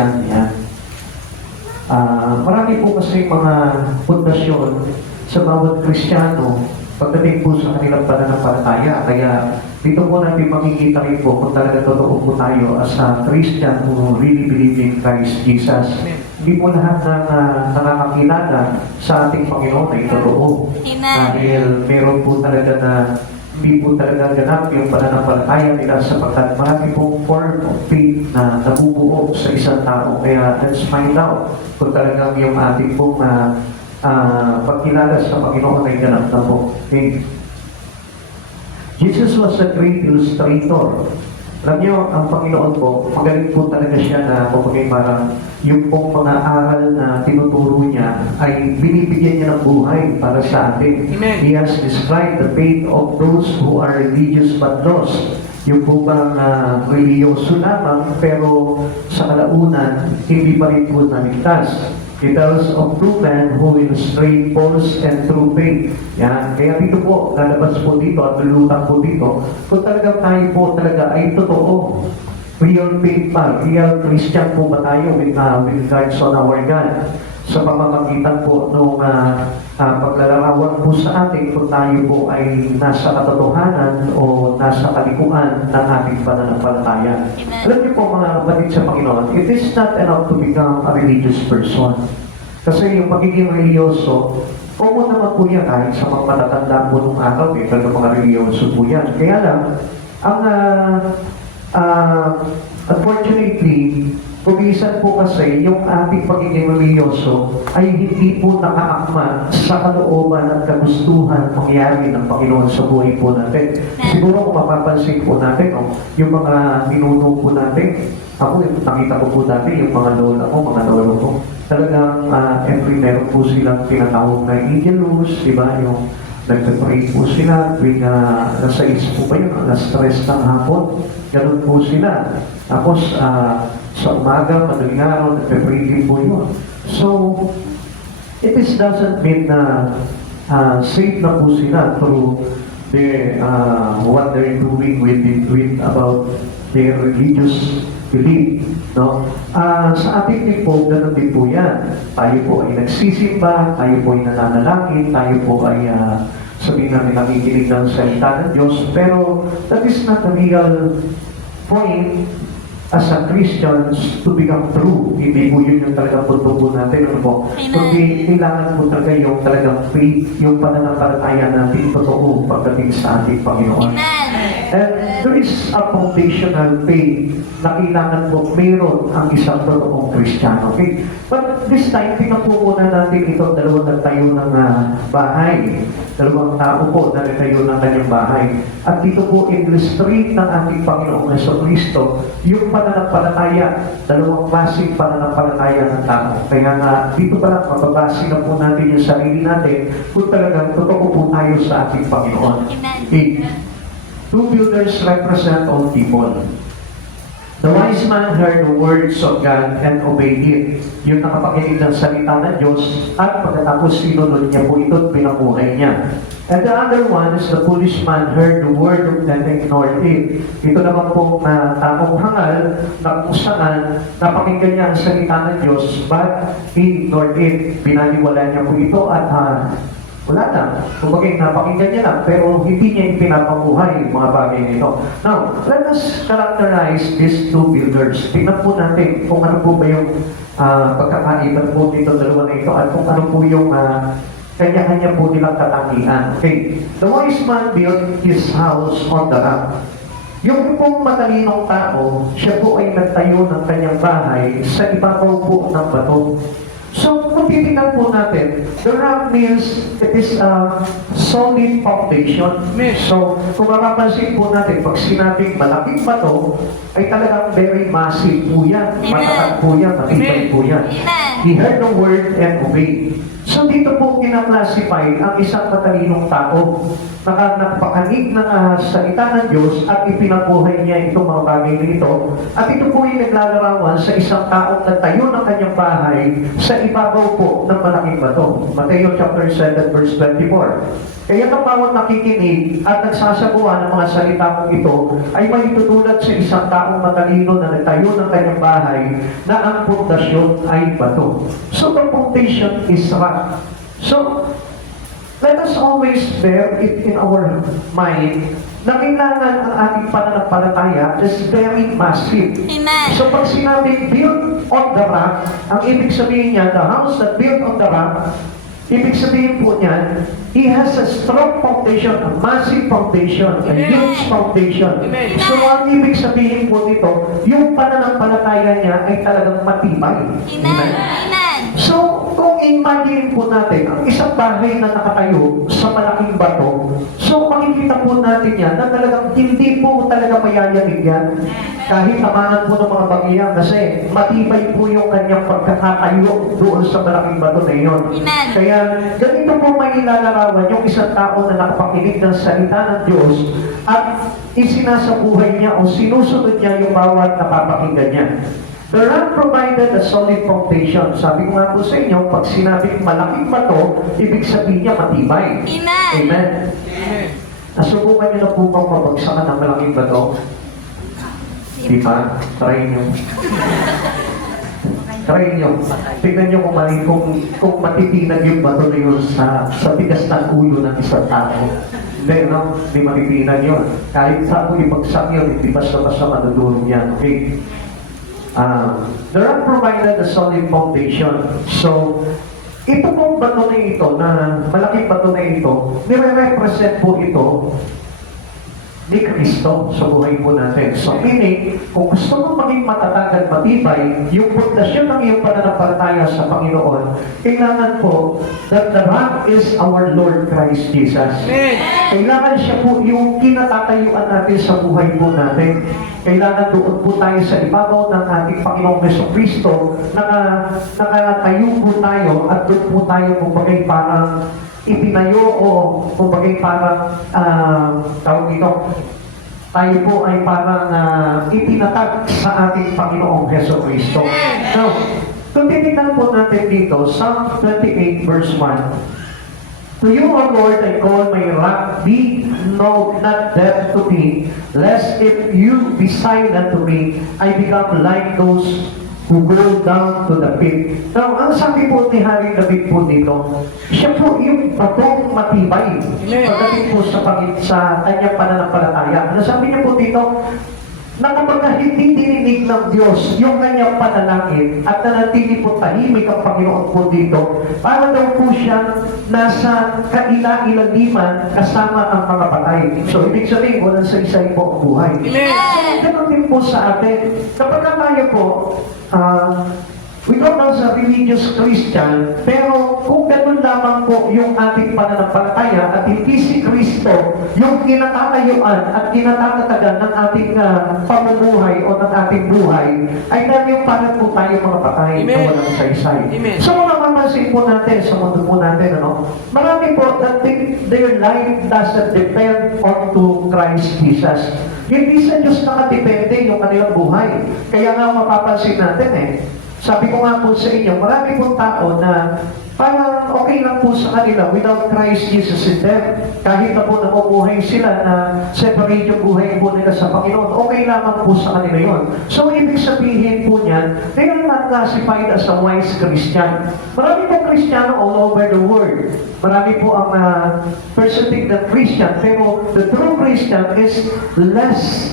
Christian. Yan. Marami po kasi mga pundasyon sa bawat Kristiyano pagdating po sa kanilang pananampalataya. Kaya dito po natin makikita rin po kung talaga totoo po tayo as a Christian who really believe in Christ Jesus. Hindi po lahat na nakakakilala sa ating Panginoon ay totoo. Dahil meron po talaga na hindi po talaga ganap yung pananampalataya nila sapagkat marami pong form of faith na nabubuo sa isang tao. Kaya let's find out kung talagang yung ating pong pagkilala sa Panginoon ay ganap na po. Okay. Jesus was a great illustrator. Alam niyo, ang Panginoon po, magaling po talaga siya na kumagay parang yung pong mga aral na tinuturo niya ay binibigyan niya ng buhay para sa atin. Amen. He has described the faith of those who are religious but lost. Yung po bang religyoso lamang pero sa kalaunan, hindi pa rin po naligtas. He tells of two men who illustrate false and true faith. Yan. Kaya dito po, lalabas po dito at lulutang po dito, kung talagang tayo po talaga ay totoo. Real faith pa, real Christian po ba tayo with regards on our God? Sa pamamagitan po nung paglalarawan po sa atin kung tayo po ay nasa katotohanan o nasa kalikuan ng ating pananampalataya. Alam niyo po mga kapatid sa Panginoon, it is not enough to become a religious person. Kasi yung pagiging religyoso, common naman po yan kahit sa mga matatanda po nung araw, pero mga religyoso po yan. Kaya lang, ang unfortunately, kumisan po kasi yung ating pagiging religyoso ay hindi po nakaakma sa kalooban at kagustuhan mangyari ng Panginoon sa buhay po natin. Siguro kung mapapansin po natin, yung mga ninuno po natin, ako nakita ko po dati yung mga lola ko, mga lolo ko, talagang every meron po silang tinatawag na angelus, di ba? Yung nagpe-pray po sila, tuwing nasa isip po pa yun, na-stress ng hapon, ganun po sila. Tapos, sa umaga, madaling araw, nagpe-pray din po yun. So, it doesn't mean na safe na po sila through their, what they're doing with about their religious belief. No? Sa ating din po, ganun din po yan. Tayo po ay nagsisimba, tayo po ay nananalangin, tayo po ay sabihin namin nakikinig ng salita ng Diyos, pero that is not a real point as a Christians to become true. Hindi po yun yung talagang punto po natin. Ano po? Kundi kailangan po talaga yung talagang faith, yung pananampalataya natin totoo pagdating sa ating Panginoon. And there is a foundational faith na kailangan po meron ang isang totoong Kristiyano. Okay? But this time, tingnan po muna natin ito, dalawang nagtayo ng bahay. Dalawang tao po na nagtayo ng kanyang bahay. At dito po illustrate ng ating Panginoong Jesucristo yung pananampalataya, dalawang klaseng pananampalataya ng tao. Kaya nga, dito pala, mababase na po natin yung sarili natin kung talagang totoo po tayo sa ating Panginoon. Okay. Two builders represent all people. The wise man heard the words of God and obeyed it. Yung nakapakinig ng salita ng Diyos at pagkatapos sinunod niya po ito at pinabuhay niya. And the other one is the foolish man heard the word of God and ignored it. Ito naman po na taong hangal na kung saan napakinggan niya ang salita ng Diyos but he ignored it. Pinaniwala niya po ito at wala na. Kumbaga, napakinggan niya lang, pero hindi niya ipinapabuhay yung mga bagay nito. Now, let us characterize these two builders. Tingnan po natin kung ano po ba yung pagkakaiba po dito dalawa na ito at kung ano po yung kanya-kanya po nilang katangian. Okay. The wise man built his house on the rock. Yung pong matalinong tao, siya po ay nagtayo ng kanyang bahay sa ibabaw po ng bato. So, kung titignan po natin, the rock means it is a solid foundation. So, kung mapapansin po natin, pag sinabing malaking bato, ay talagang very massive po yan. Matatak po yan, matibay po yan. He heard the word and obeyed. So dito po kinaklasify ang isang matalinong tao na nagpakanig ng salita ng Diyos at ipinabuhay niya itong mga bagay nito. At ito po yung naglalarawan sa isang taong nagtayo ng kanyang bahay sa ibabaw po ng malaking bato. Mateo chapter 7 verse 24. Kaya ang bawat nakikinig at nagsasabuhan ng mga salita kong ito ay may tutulad sa isang taong matalino na nagtayo ng kanyang bahay na ang pundasyon ay bato. So the foundation is rock. So, let us always bear it in our mind na kailangan ang ating pananampalataya is very massive. Amen. So pag sinabi built on the rock, ang ibig sabihin niya, the house that built on the rock, ibig sabihin po niyan, he has a strong foundation, a massive foundation, a huge foundation. Amen. So ang ibig sabihin po nito, yung pananampalataya niya ay talagang matibay. Amen. Amen. So, kung imagine po natin, ang isang bahay na nakatayo sa malaking bato, so makikita po natin yan na talagang hindi po talaga mayayamig yan. Kahit tamaan po ng mga bagya kasi matibay po yung kanyang pagkakatayo doon sa malaking bato na iyon. Amen. Kaya ganito po may ilalarawan yung isang tao na nakapakinig ng salita ng Diyos at isinasabuhay niya o sinusunod niya yung bawat napapakinggan niya. The rock provided a solid foundation. Sabi ko nga po sa inyo, pag sinabing malaking bato, ibig sabihin niya matibay. Amen. Amen. Nasubukan niyo na po bang mabagsakan ng malaking bato? Di ba? Try niyo. Try niyo. Tingnan niyo kung matitinag yung bato na yun sa tigas ng ulo ng isang tao. Hindi, no? Hindi matitinag yun. Kahit sa ako ibagsak yun, hindi basta-basta madudurog yan. Okay? The rock provided a solid foundation. So, ito pong bato na ito, na malaking bato na ito, nire-represent po ito ni Kristo sa buhay po natin. So, meaning, kung gusto mo maging matatag at matibay, yung pundasyon ng iyong pananampalataya sa Panginoon, kailangan po that the rock is our Lord Christ Jesus. Amen. Kailangan siya po yung kinatatayuan natin sa buhay po natin. Kailangan doon po tayo sa ibabaw ng ating Panginoong Jesucristo, nakatayo po tayo at doon po tayo kumbagay parang itinayo o kumbagay parang tawag dito, tayo po ay parang itinatag sa ating Panginoong Jesucristo. Now, kung titignan po natin dito, Psalm 28 verse 1, to you, O Lord, I call my rock, be no not deaf to me, lest if you be silent to me, I become like those who go down to the pit. Now, ang sabi po ni Haring David po dito, siya po yung batong matibay. Pagdating po sa kanyang pananampalataya. Ano sabi niya po dito? Na kapag hindi dininig ng Diyos yung kanyang panalangin at nanatili po tahimik ang Panginoon po dito, para daw po siya nasa kaila-ilaliman kasama ang mga patay. So, ibig sabihin, walang saysay po ang buhay. Amen. Ganun din po sa atin. Kapag tayo po, we go down sa religious Christian, pero kung ganun lamang po yung ating pananampalataya at hindi si Kristo yung kinatatayuan at kinatatatagan ng ating pamumuhay o ng ating buhay, ay dahil yung parang po tayo mga patay na Amen. walang saysay. Amen. So, mapapansin po natin sa mundo po natin, marami po that their life doesn't depend on to Christ Jesus. Hindi sa Diyos nakadepende yung kanilang buhay. Kaya nga mapapansin natin sabi ko nga po sa inyo, marami pong tao na parang okay lang po sa kanila without Christ Jesus in them. Kahit na po namubuhay sila na separate yung buhay po nila sa Panginoon, okay lamang po sa kanila yon. So, ibig sabihin po niyan, they are not classified as a wise Christian. Marami pong Kristiyano all over the world. Marami po ang percentage na Christian, pero the true Christian is less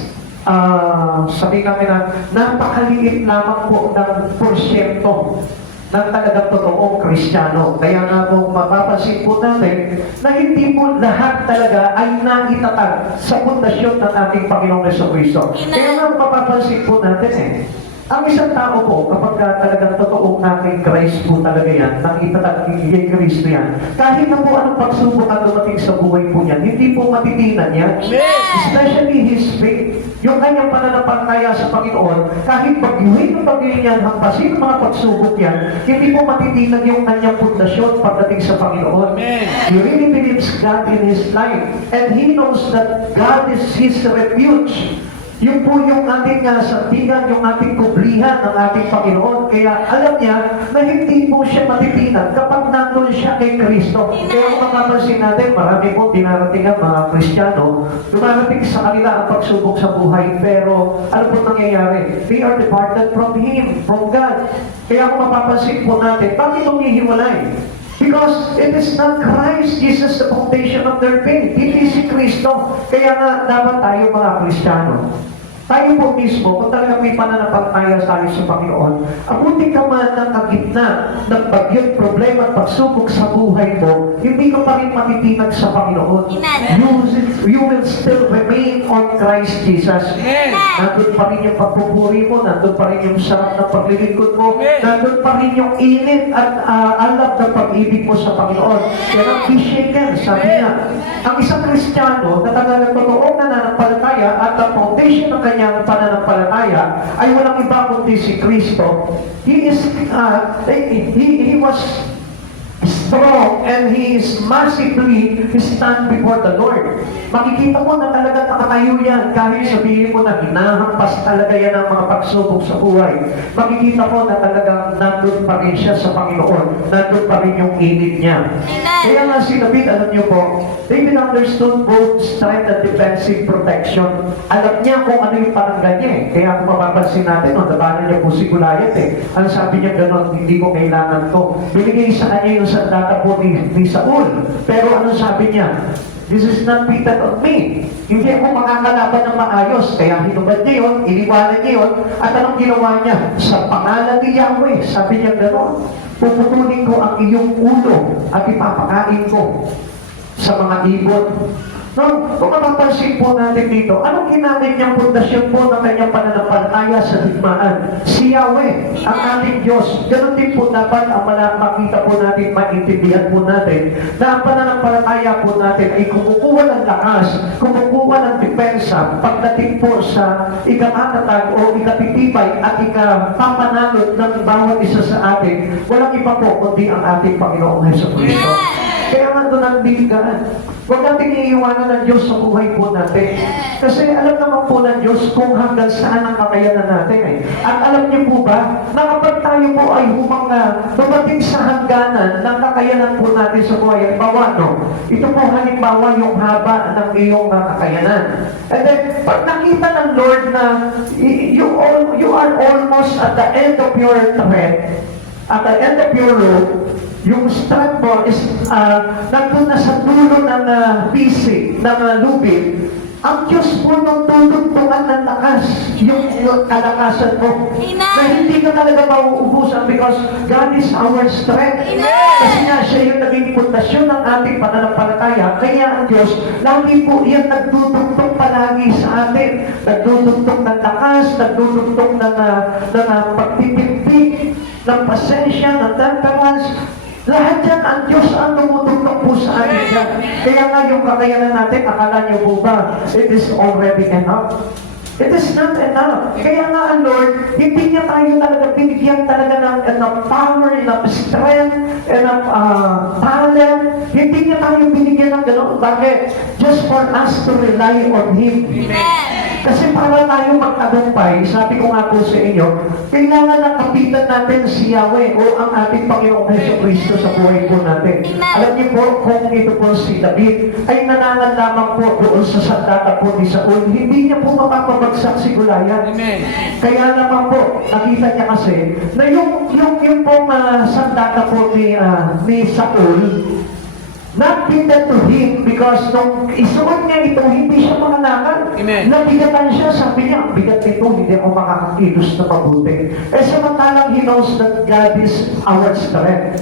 sabi kami na napakaliit lamang po ng porsyento ng talagang totoong Kristiyano. Kaya nga po mapapansin po natin na hindi po lahat talaga ay naitatag sa pundasyon ng ating Panginoong Jesucristo. Kaya nga mapapansin po natin ang isang tao po, kapag talagang totoong aking Christ po talaga yan, nakitatag kay Kristo yan, kahit na po anong pagsubok ang dumating sa buhay po niyan, hindi po matitinan yan. Especially his faith. Yung kanyang pananampalataya sa Panginoon, kahit bagyuhin ng bagyuhin yan, hampasin ang mga pagsubok yan, hindi po matitinag yung kanyang pundasyon pagdating sa Panginoon. He really believes God in his life. And he knows that God is his refuge. Yun po yung ating sandigan, yung ating kublihan ng ating Panginoon. Kaya alam niya na hindi po siya matitinan kapag nandun siya kay Kristo. Kaya kung makapansin natin, marami po dinarating ang mga Kristiyano, dumarating sa kanila ang pagsubok sa buhay, pero ano po nangyayari? They are departed from Him, from God. Kaya kung mapapansin po natin, bakit humihiwalay? Because it is not Christ Jesus the foundation of their faith. Hindi si Kristo. Kaya nga dapat tayo mga Kristiyano. Tayo po mismo, kung talagang may pananampalataya tayo sa Panginoon, abuti ka man ng kagitna ng bagyot, problema at pagsubok sa buhay mo, hindi ka pa rin matitinag sa Panginoon. You will still remain on Christ Jesus. Nandun pa rin yung pagpupuri mo, nandun pa rin yung sarap ng paglilingkod mo, nandun pa rin yung init at alab ng pag-ibig mo sa Panginoon. Kaya ang shaken, sabi niya, ang isang Kristiyano na talagang totoong nananampalataya at ang foundation ng kanyang pananampalataya ay walang iba kundi si Kristo. He was strong and he is massively stand before the Lord. Makikita mo na talaga nakatayo yan kahit sabihin mo na hinahampas talaga yan ang mga pagsubok sa buhay. Makikita mo na talagang nandun pa rin siya sa Panginoon. Nandun pa rin yung init niya. Kaya nga si David, alam niyo po, David understood both strength and defensive protection. Alam niya kung ano yung palanggan niya eh. Kaya kung mapapansin natin, nadabanan niya po si Goliath eh. Ang sabi niya gano'n, hindi ko kailangan to. Binigay sa kanya yung sandata po ni Saul. Pero ano sabi niya? This is not fitted on me. Hindi ako makakalaban ng maayos. Kaya hinubad niya yun, iniwanan niya yun, at anong ginawa niya? Sa pangalan ni Yahweh, sabi niya gano'n, puputulin ko ang iyong ulo at ipapakain ko sa mga ibon. No, kung mapapansin po natin dito, anong ginamit niyang pundasyon po ng kanyang pananampalataya sa digmaan? Si Yahweh, ang ating Diyos. Ganon din po dapat ang makita po natin, maintindihan po natin, na ang pananampalataya po natin ay kumukuha ng lakas, kumukuha ng depensa, pagdating po sa ikakatatag o ikatitibay at ikapapanalot ng bawat isa sa atin, walang iba po kundi ang ating Panginoong Jesucristo. Kaya nga doon ang bigaan. Huwag natin iiwanan ng Diyos sa buhay po natin. Kasi alam naman po ng Diyos kung hanggang saan ang kakayanan natin eh. At alam niyo po ba, na kapag tayo po ay dumating sa hangganan ng kakayanan po natin sa buhay, halimbawa, no? Ito po halimbawa yung haba ng iyong kakayanan. And then, pag nakita ng Lord na you are almost at the end of your thread, at the end of your rope, yung strength mo is nandun na sa dulo ng pisik, ng lubid. Ang Diyos po nung tutugtungan ng lakas, yung kalakasan mo. Na hindi ka talaga mauubusan because God is our strength. Kasi nga siya yung naging pundasyon ng ating pananampalataya. Kaya ang Diyos, lagi po yan nagtutugtong palagi sa atin. Nagtutugtong ng lakas, nagtutugtong ng pagtitimpik, ng pasensya, ng temperance. Lahat yan, ang Diyos ang tumutugtog po sa atin yan. Kaya nga yung kakayanan natin, akala niyo po ba, it is already enough. It is not enough. Kaya nga ang Lord, hindi niya tayo talaga binigyan talaga ng enough power, enough strength, enough talent. Hindi niya tayo binigyan ng gano'n. Bakit? Just for us to rely on Him. Kasi para tayo magtagumpay, sabi ko nga po sa inyo, kailangan na kapitan natin si Yahweh o ang ating Panginoong Jesucristo sa buhay po natin. Alam niyo po, kung ito po si David ay nanangan lamang po doon sa sandata po ni Saul, hindi niya po mapapabagsak si Goliath. Kaya naman po, nakita niya kasi na yung pong sandata po ni Saul, not fitted to him because nung isuot niya ito, hindi siya makalakad. Nabigatan siya, sabi niya, ang bigat nito, hindi ako makakakilos na mabuti. Samantalang he knows that God is our strength.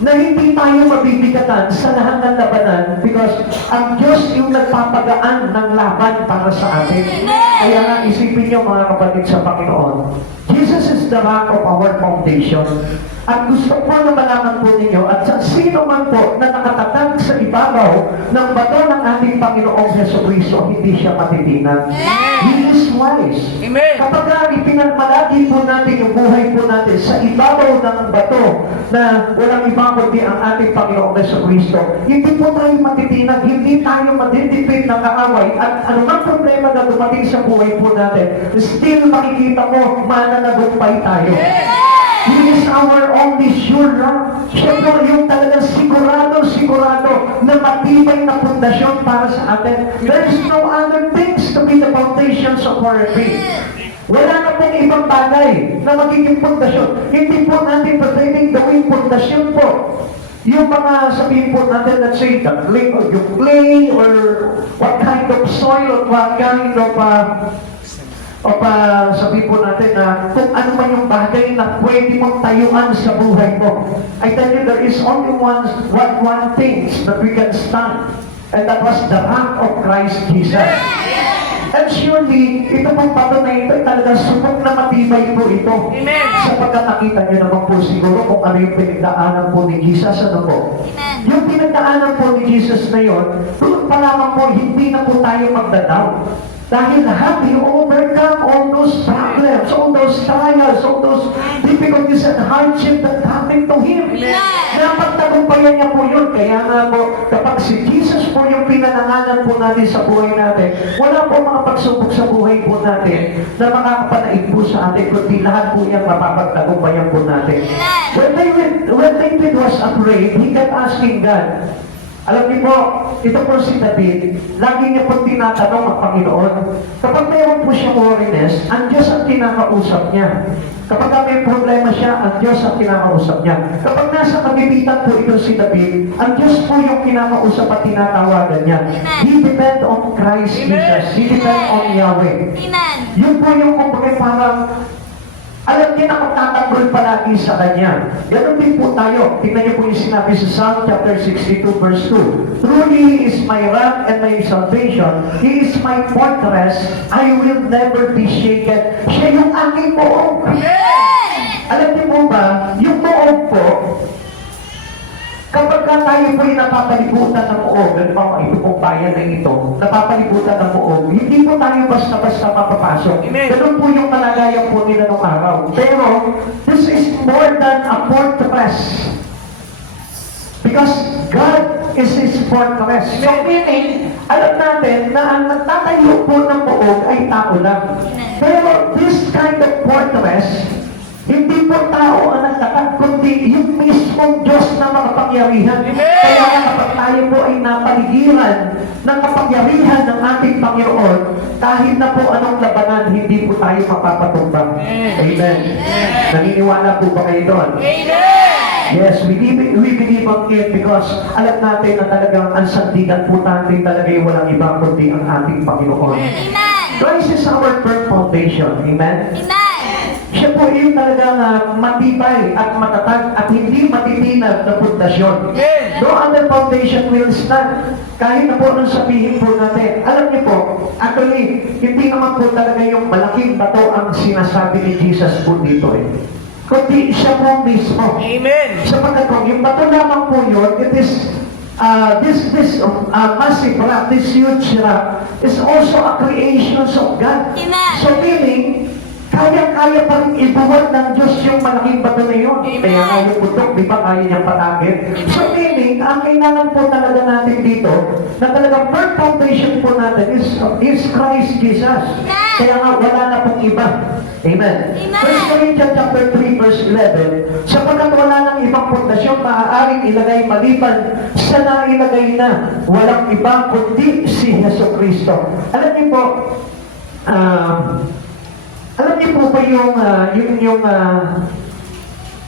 Na hindi tayo mabibigatan sa lahat ng labanan because ang Diyos yung nagpapagaan ng laban para sa atin. Kaya nga isipin niyo mga kapatid sa Panginoon, Jesus is the rock of our foundation. At gusto ko na malaman po ninyo at sa sino man po na nakatatag sa ibabaw ng bato ng ating Panginoong Jesucristo, hindi siya matitinag. He is wise. Amen. Kapag ipinagmalagi po natin yung buhay po natin sa ibabaw ng bato na walang iba kundi ang ating Panginoong Jesucristo, hindi po tayo matitinag, hindi tayo matitipid ng kaaway at anumang problema na dumating sa buhay po natin, still makikita mo, mananagumpay tayo. He is our only sure rock. Siya po yung talagang sigurado na matibay na pundasyon para sa atin. There is no other things to be the foundations of our faith. Wala na pong ibang bagay na magiging pundasyon. Hindi po natin pwedeng gawing pundasyon po. Yung mga sabihin po natin, let's say, the clay or yung clay or what kind of soil or what kind of sabihin po natin na kung ano man yung bagay na pwede mong tayuan sa buhay mo. I tell you, there is only one thing that we can stand, and that was the rock of Christ Jesus. And surely, ito pong bato na ito ay talagang subok na matibay po ito. Amen. Sapagkat nakita nyo naman po siguro kung ano yung pinagdaanan po ni Jesus, ano po? Amen. Yung pinagdaanan po ni Jesus na yun, doon pa lamang po, hindi na po tayo magdadaw. Dahil lahat, he overcome all those problems, all those trials, all those difficulties and hardship that happened to him. Napagtagumpayan niya po yun. Kaya nga po, kapag si Jesus po yung pinananganan po natin sa buhay natin, wala po mga pagsubok sa buhay po natin na makakapanaig po sa atin, kundi lahat po yan mapapagtagumpayan po natin. When David was afraid, he kept asking God. Alam niyo po, ito po si David, lagi niya po tinatanong ang Panginoon. Kapag mayroon po siyang worriness, ang Diyos ang kinakausap niya. Kapag may problema siya, ang Diyos ang kinakausap niya. Kapag nasa kagipitan po ito si David, ang Diyos po yung kinakausap at tinatawagan niya. He depend on Christ Jesus. He depend on Yahweh. Amen. Yun po yung kumbaga parang alam niya na magtatanggol palagi sa Kanya. Ganon din po tayo. Tingnan niyo po yung sinabi sa Psalm chapter 62 verse 2. Truly He is my rock and my salvation. He is my fortress. I will never be shaken. Siya yung aking poong. Alam niyo po ba, yung poong po, kapag tayo po'y napapalibutan ng poong, ito pong bayan na ito, napapalibutan ng poong, hindi po tayo basta-basta mapapasok. Amen. Ganun po yung kalagayan po nila nung araw. Pero, this is more than a fortress. Because God is His fortress. So meaning, alam natin na ang nagtatayo po ng poong ay tao lang. Pero this kind of fortress, hindi po tao ang nagtatag, kundi yung mismong Diyos na makapangyarihan. Kaya kapag tayo po ay napaligiran ng kapangyarihan ng ating Panginoon, kahit na po anong labanan, hindi po tayo mapapatumbang. Amen. Naniniwala po ba kayo doon? Yes, we believe on it because alam natin na talagang ang sandigan po natin talaga yung walang iba kundi ang ating Panginoon. Amen. Christ is our firm foundation. Amen? Amen. Siya po yung talagang matibay at matatag at hindi matitinag na pundasyon. No other foundation will stand. Kahit na po nung sabihin po natin, alam niyo po, actually, hindi naman po talaga yung malaking bato ang sinasabi ni Jesus po dito eh. Kundi siya po mismo. Amen. Sapagkat po, yung bato lamang po yun, it is this massive rock, this huge rock, is also a creation of God. Amen. So meaning, kaya-kaya pa rin ibuwan ng Diyos yung malaking bato na yun. Kaya nga yung putok, di ba kaya niyang patagin? So meaning, ang kailangan po talaga natin dito, na talagang firm foundation po natin is Christ Jesus. Kaya nga wala na pong iba. Amen. 1 Corinthians chapter 3 verse 11, sapagkat wala nang ibang pundasyon maaaring ilagay maliban sa nailagay na walang iba kundi si Jesucristo. Alam niyo po, alam niyo po ba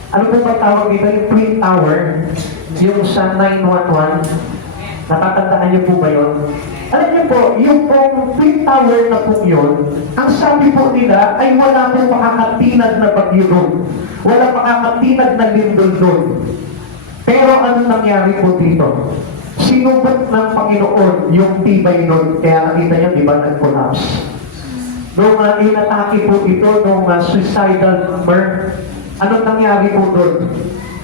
ano po ba tawag dito, yung Twin Tower, yung sa 911, natatandaan niyo po ba yun? Alam niyo po, yung pong Twin Tower na po yun, ang sabi po nila ay wala pong makakatinag na bagyo doon. Wala makakatinag na lindol doon. Pero ano nangyari po dito? Sinubot ng Panginoon yung tibay doon, kaya nakita niyo, di ba, nag-collapse. nung inatake po ito nung suicidal bomber, anong nangyari po doon?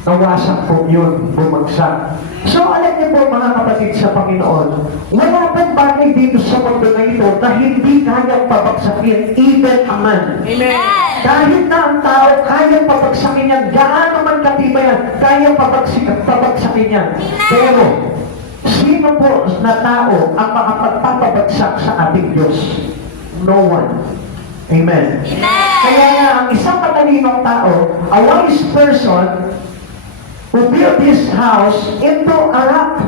Nawasak po yun, bumagsak. So alam niyo po mga kapatid sa Panginoon, wala pang bagay dito sa mundo na ito na hindi kayang pabagsakin, even a man. Amen. Kahit na ang tao, kayang pabagsakin yan. Gaano man katibay yan, kayang pabagsakin yan. Pero, sino po na tao ang makapagpapabagsak sa ating Diyos? No one. Amen. Kaya nga, ang isang matalinong tao, a wise person, who built his house into a rock.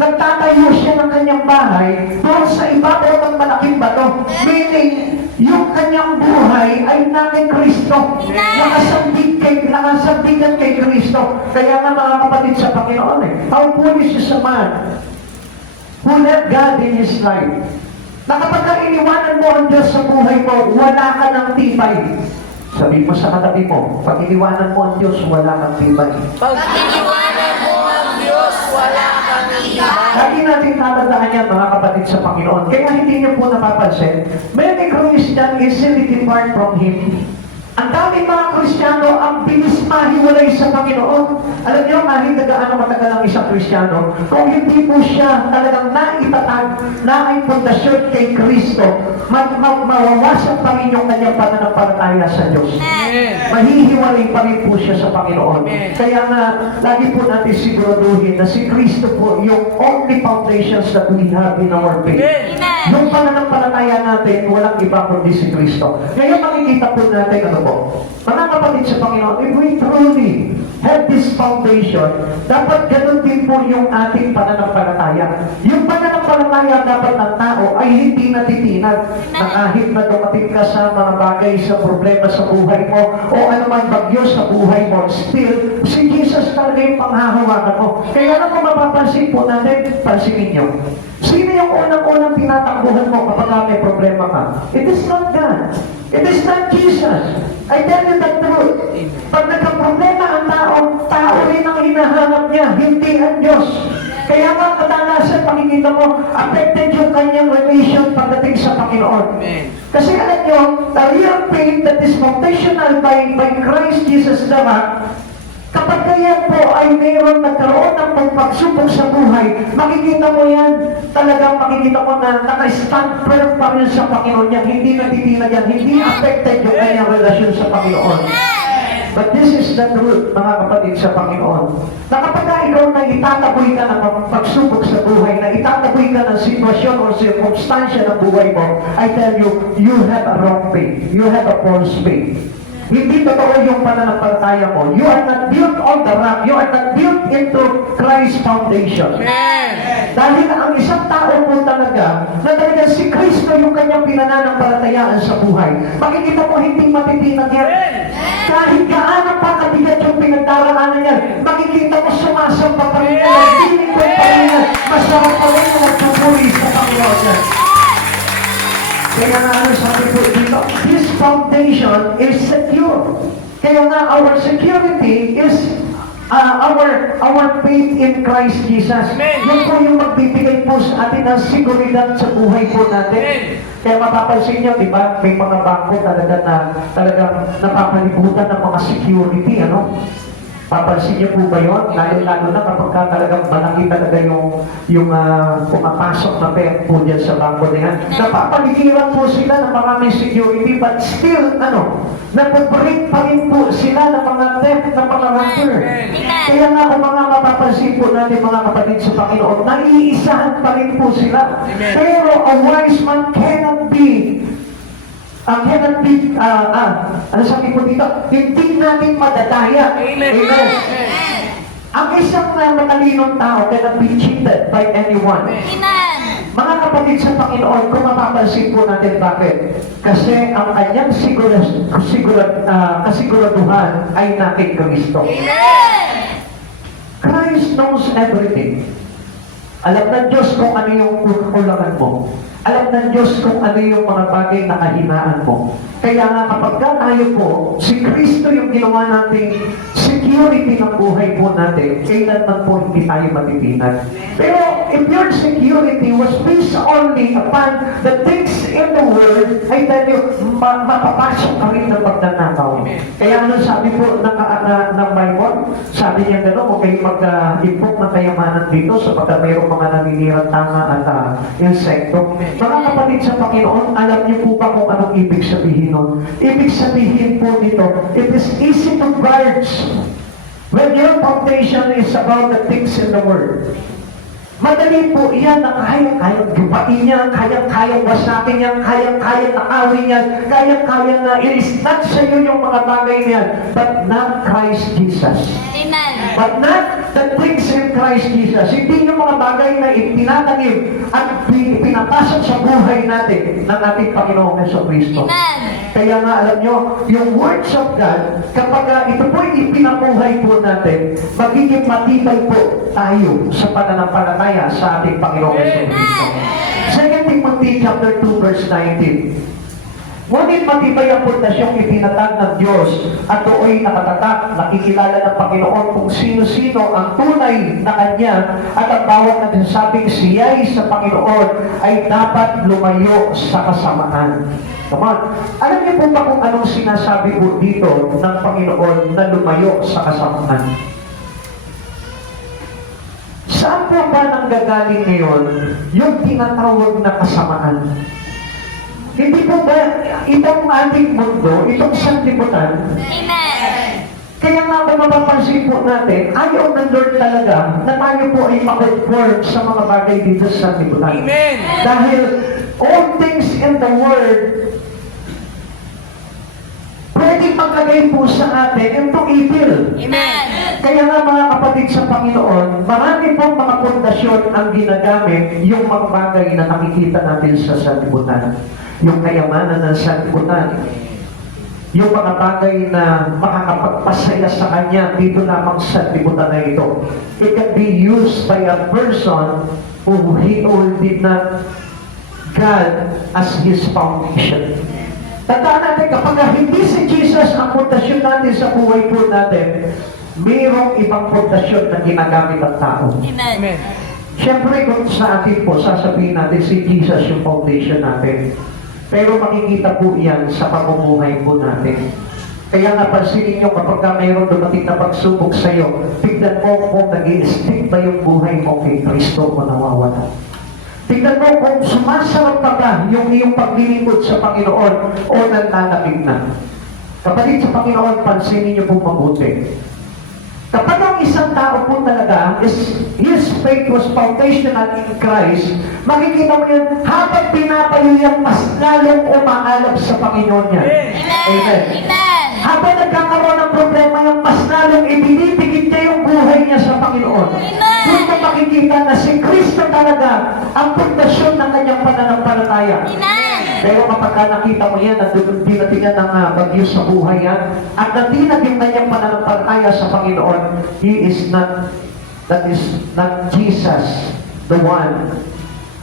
Nagtatayo siya ng kanyang bahay doon sa ibabaw ng malaking bato. Meaning, yung kanyang buhay ay naging Kristo. Nakasambigan kay Kristo. Kaya nga mga kapatid sa Panginoon how foolish is a man who let God in his life. Na kapag iniwanan mo ang Diyos sa buhay mo, wala ka ng tibay. Sabi mo sa katabi mo, pag iniwanan mo ang Diyos, wala kang tibay. Pag iniwanan mo ang Diyos, wala kang tibay. Lagi natin tatandaan yan mga kapatid sa Panginoon. Kaya hindi niyo po napapansin, many Christian easily depart from Him. Ang daming mga Kristiyano ang bilis mahiwalay sa Panginoon. Alam niyo, kahit nagaano matagal ang isang Kristiyano, kung hindi po siya talagang naitatag, naipundasyon kay Kristo, mawawasak pa rin yung kanyang pananampalataya sa Diyos. Mahihiwalay pa rin po siya sa Panginoon. Kaya nga, lagi po natin siguraduhin na si Kristo po yung only foundations that we have in our faith. Yung pananampalataya natin, walang iba kundi si Kristo. Ngayon makikita po natin ano po. Mga kapatid sa Panginoon, if we truly have this foundation, dapat ganun din po yung ating pananampalataya. Yung pananampalataya dapat ng tao ay hindi natitinag na kahit na dumating ka sa mga bagay, sa problema sa buhay mo, o anumang bagyo sa buhay mo, still, si Jesus talaga yung panghahawakan mo. Kaya na kung mapapansin po natin, pansinin nyo. Sino yung unang-unang tinatakbuhan mo kapag may problema ka? It is not God. It is not Jesus. I tell you the truth. Pag nagka-problema ang tao rin ang hinahanap niya, hindi ang Diyos. Kaya nga kadalasan pakikita mo, affected yung kanyang relation pagdating sa Panginoon. Kasi alam nyo, the real faith that is foundational by Christ Jesus the Rock, kapag kaya po ay mayroon nagkaroon ng pagsubok sa buhay, makikita mo yan, talagang makikita mo na naka-stand firm pa rin sa Panginoon yan, hindi natitinag yan, hindi affected yung kanyang relasyon sa Panginoon. But this is the truth, mga kapatid sa Panginoon, na kapag ikaw na itataboy ka ng pagsubok sa buhay, na itataboy ka ng sitwasyon o circumstansya ng buhay mo, I tell you, you have a wrong faith. You have a false faith. Hindi totoo yung pananampalataya mo. You are not built on the rock. You are not built into Christ's foundation. Dahil ang isang tao po talaga, na talaga si Kristo yung kanyang pinananampalatayaan sa buhay. Makikita mo hindi matitinag yan. Kahit gaano pa kabigat yung pinagdaraanan niya, makikita mo sumasamba pa rin yan. Hindi ko pa rin yan. Masarap pa rin yung nagpupuri sa Panginoon yan. Kaya nga ano sabi po dito, this foundation is secure. Kaya nga our security is our faith in Christ Jesus. Yun po yung magbibigay po sa atin ng seguridad sa buhay po natin. Kaya mapapansin niyo, di ba, may mga bangko talagang napapalibutan ng mga security, ano? Papansin niyo po ba yun? Lalo na kapag talagang malaki talaga yung pumapasok na pera po dyan sa bangko na yan. Napapaligiran po sila ng maraming security, but still, napag-break pa rin po sila ng mga theft, ng mga rapper. Kaya nga kung mga mapapansin po natin mga kapatid sa Panginoon, naiisahan pa rin po sila. Pero a wise man cannot be ano sabi po dito? Hindi natin madadaya. Amen. Ang isang matalinong tao cannot be cheated by anyone. Mga kapatid sa Panginoon, kung mapapansin po natin bakit? Kasi ang kanyang kasiguraduhan ay natin Kristo. Christ knows everything. Alam ng Diyos kung ano yung kukulangan mo. Alam ng Diyos kung ano yung mga bagay na kahinaan mo. Kaya nga kapag tayo po, si Kristo yung ginawa nating security ng buhay po natin, kailanman po hindi tayo matitinag. Pero if your security was based only upon the things in the world, ay tayo mapapasok ka rin ng pagnanakaw. Kaya ano sabi po ng Bible? Sabi niya gano'n, kung kayo mag-impok ng kayamanan dito sapagkat mayroong mga naninirang tanga at insekto. Mga kapatid sa Panginoon, alam niyo po ba kung anong ibig sabihin nun? Ibig sabihin po nito, it is easy to guard when your foundation is about the things in the world. Madali po iyan na kayang-kayang gupain niya, kayang-kayang wasakin niya, kayang-kayang nakawin niya, kayang-kayang na i-snatch sa iyo yung mga bagay niya, but not Christ Jesus. Amen. But not the things in Christ Jesus. Hindi yung mga bagay na itinatagib at pinapasok sa buhay natin ng ating Panginoong Jesucristo. Amen. Kaya nga alam nyo, yung words of God, kapag ito po ipinabuhay po natin, magiging matibay po tayo sa pananampalataya sa ating Panginoong Jesucristo. 2 Timothy chapter 2 verse 19. Ngunit matibay ang pundasyong itinatag ng Diyos at do'y nakatatak, nakikilala ng Panginoon kung sino-sino ang tunay na Kanya at ang bawat nagsasabing siya'y sa Panginoon ay dapat lumayo sa kasamaan. Come on. Alam niyo po ba kung anong sinasabi po dito ng Panginoon na lumayo sa kasamaan? Saan po ba nanggagaling ngayon yung tinatawag na kasamaan? Hindi po ba itong ating mundo, itong sanlibutan, Amen. kaya nga kung mapapansin po natin, ayaw ng Lord talaga na tayo po ay makonform sa mga bagay dito sa sanlibutan. Amen. Dahil all things in the world pwedeng magkagay po sa atin into evil. Amen. Kaya nga mga kapatid sa Panginoon, marami pong mga pundasyon ang ginagamit yung mga bagay na nakikita natin sa sanlibutan. Yung kayamanan ng sanlibutan. Yung mga bagay na makakapagpasaya sa Kanya dito lamang sa sanlibutan na ito. It can be used by a person who he or did not God as his foundation. Tandaan natin, kapag hindi si Jesus ang pundasyon natin sa buhay po natin, mayroong ibang pundasyon na ginagamit ng tao. Amen. Amen. Siyempre, kung sa atin po, sasabihin natin si Jesus yung foundation natin. Pero makikita po yan sa pamumuhay po natin. Kaya nga, pansinin nyo, kapag mayroong dumating na pagsubok sa iyo, tignan mo kung nag-i-stick ba yung buhay mo kay Kristo o nawawala. Tignan mo kung sumasarap pa ba yung iyong paglilingkod sa Panginoon o nanlalapig na. Kapatid sa Panginoon, pansinin niyo po mabuti. Kapag ang isang tao po talaga is his faith was foundational in Christ, makikita mo yan habang pinapayo yan, mas lalong umaalap sa Panginoon niya. Amen. Amen. Habang nagkakaroon ng problema yan, mas lalong ibinibigit niya yung buhay niya sa Panginoon. Amen. Doon mo makikita na si Kristo talaga ang pundasyon ng kanyang pananampalataya. Amen. Pero kapag nakita mo yan, na dinatingan ng bagyo sa buhay yan, at natinag yung kanyang pananampalataya sa Panginoon, that is not Jesus, the one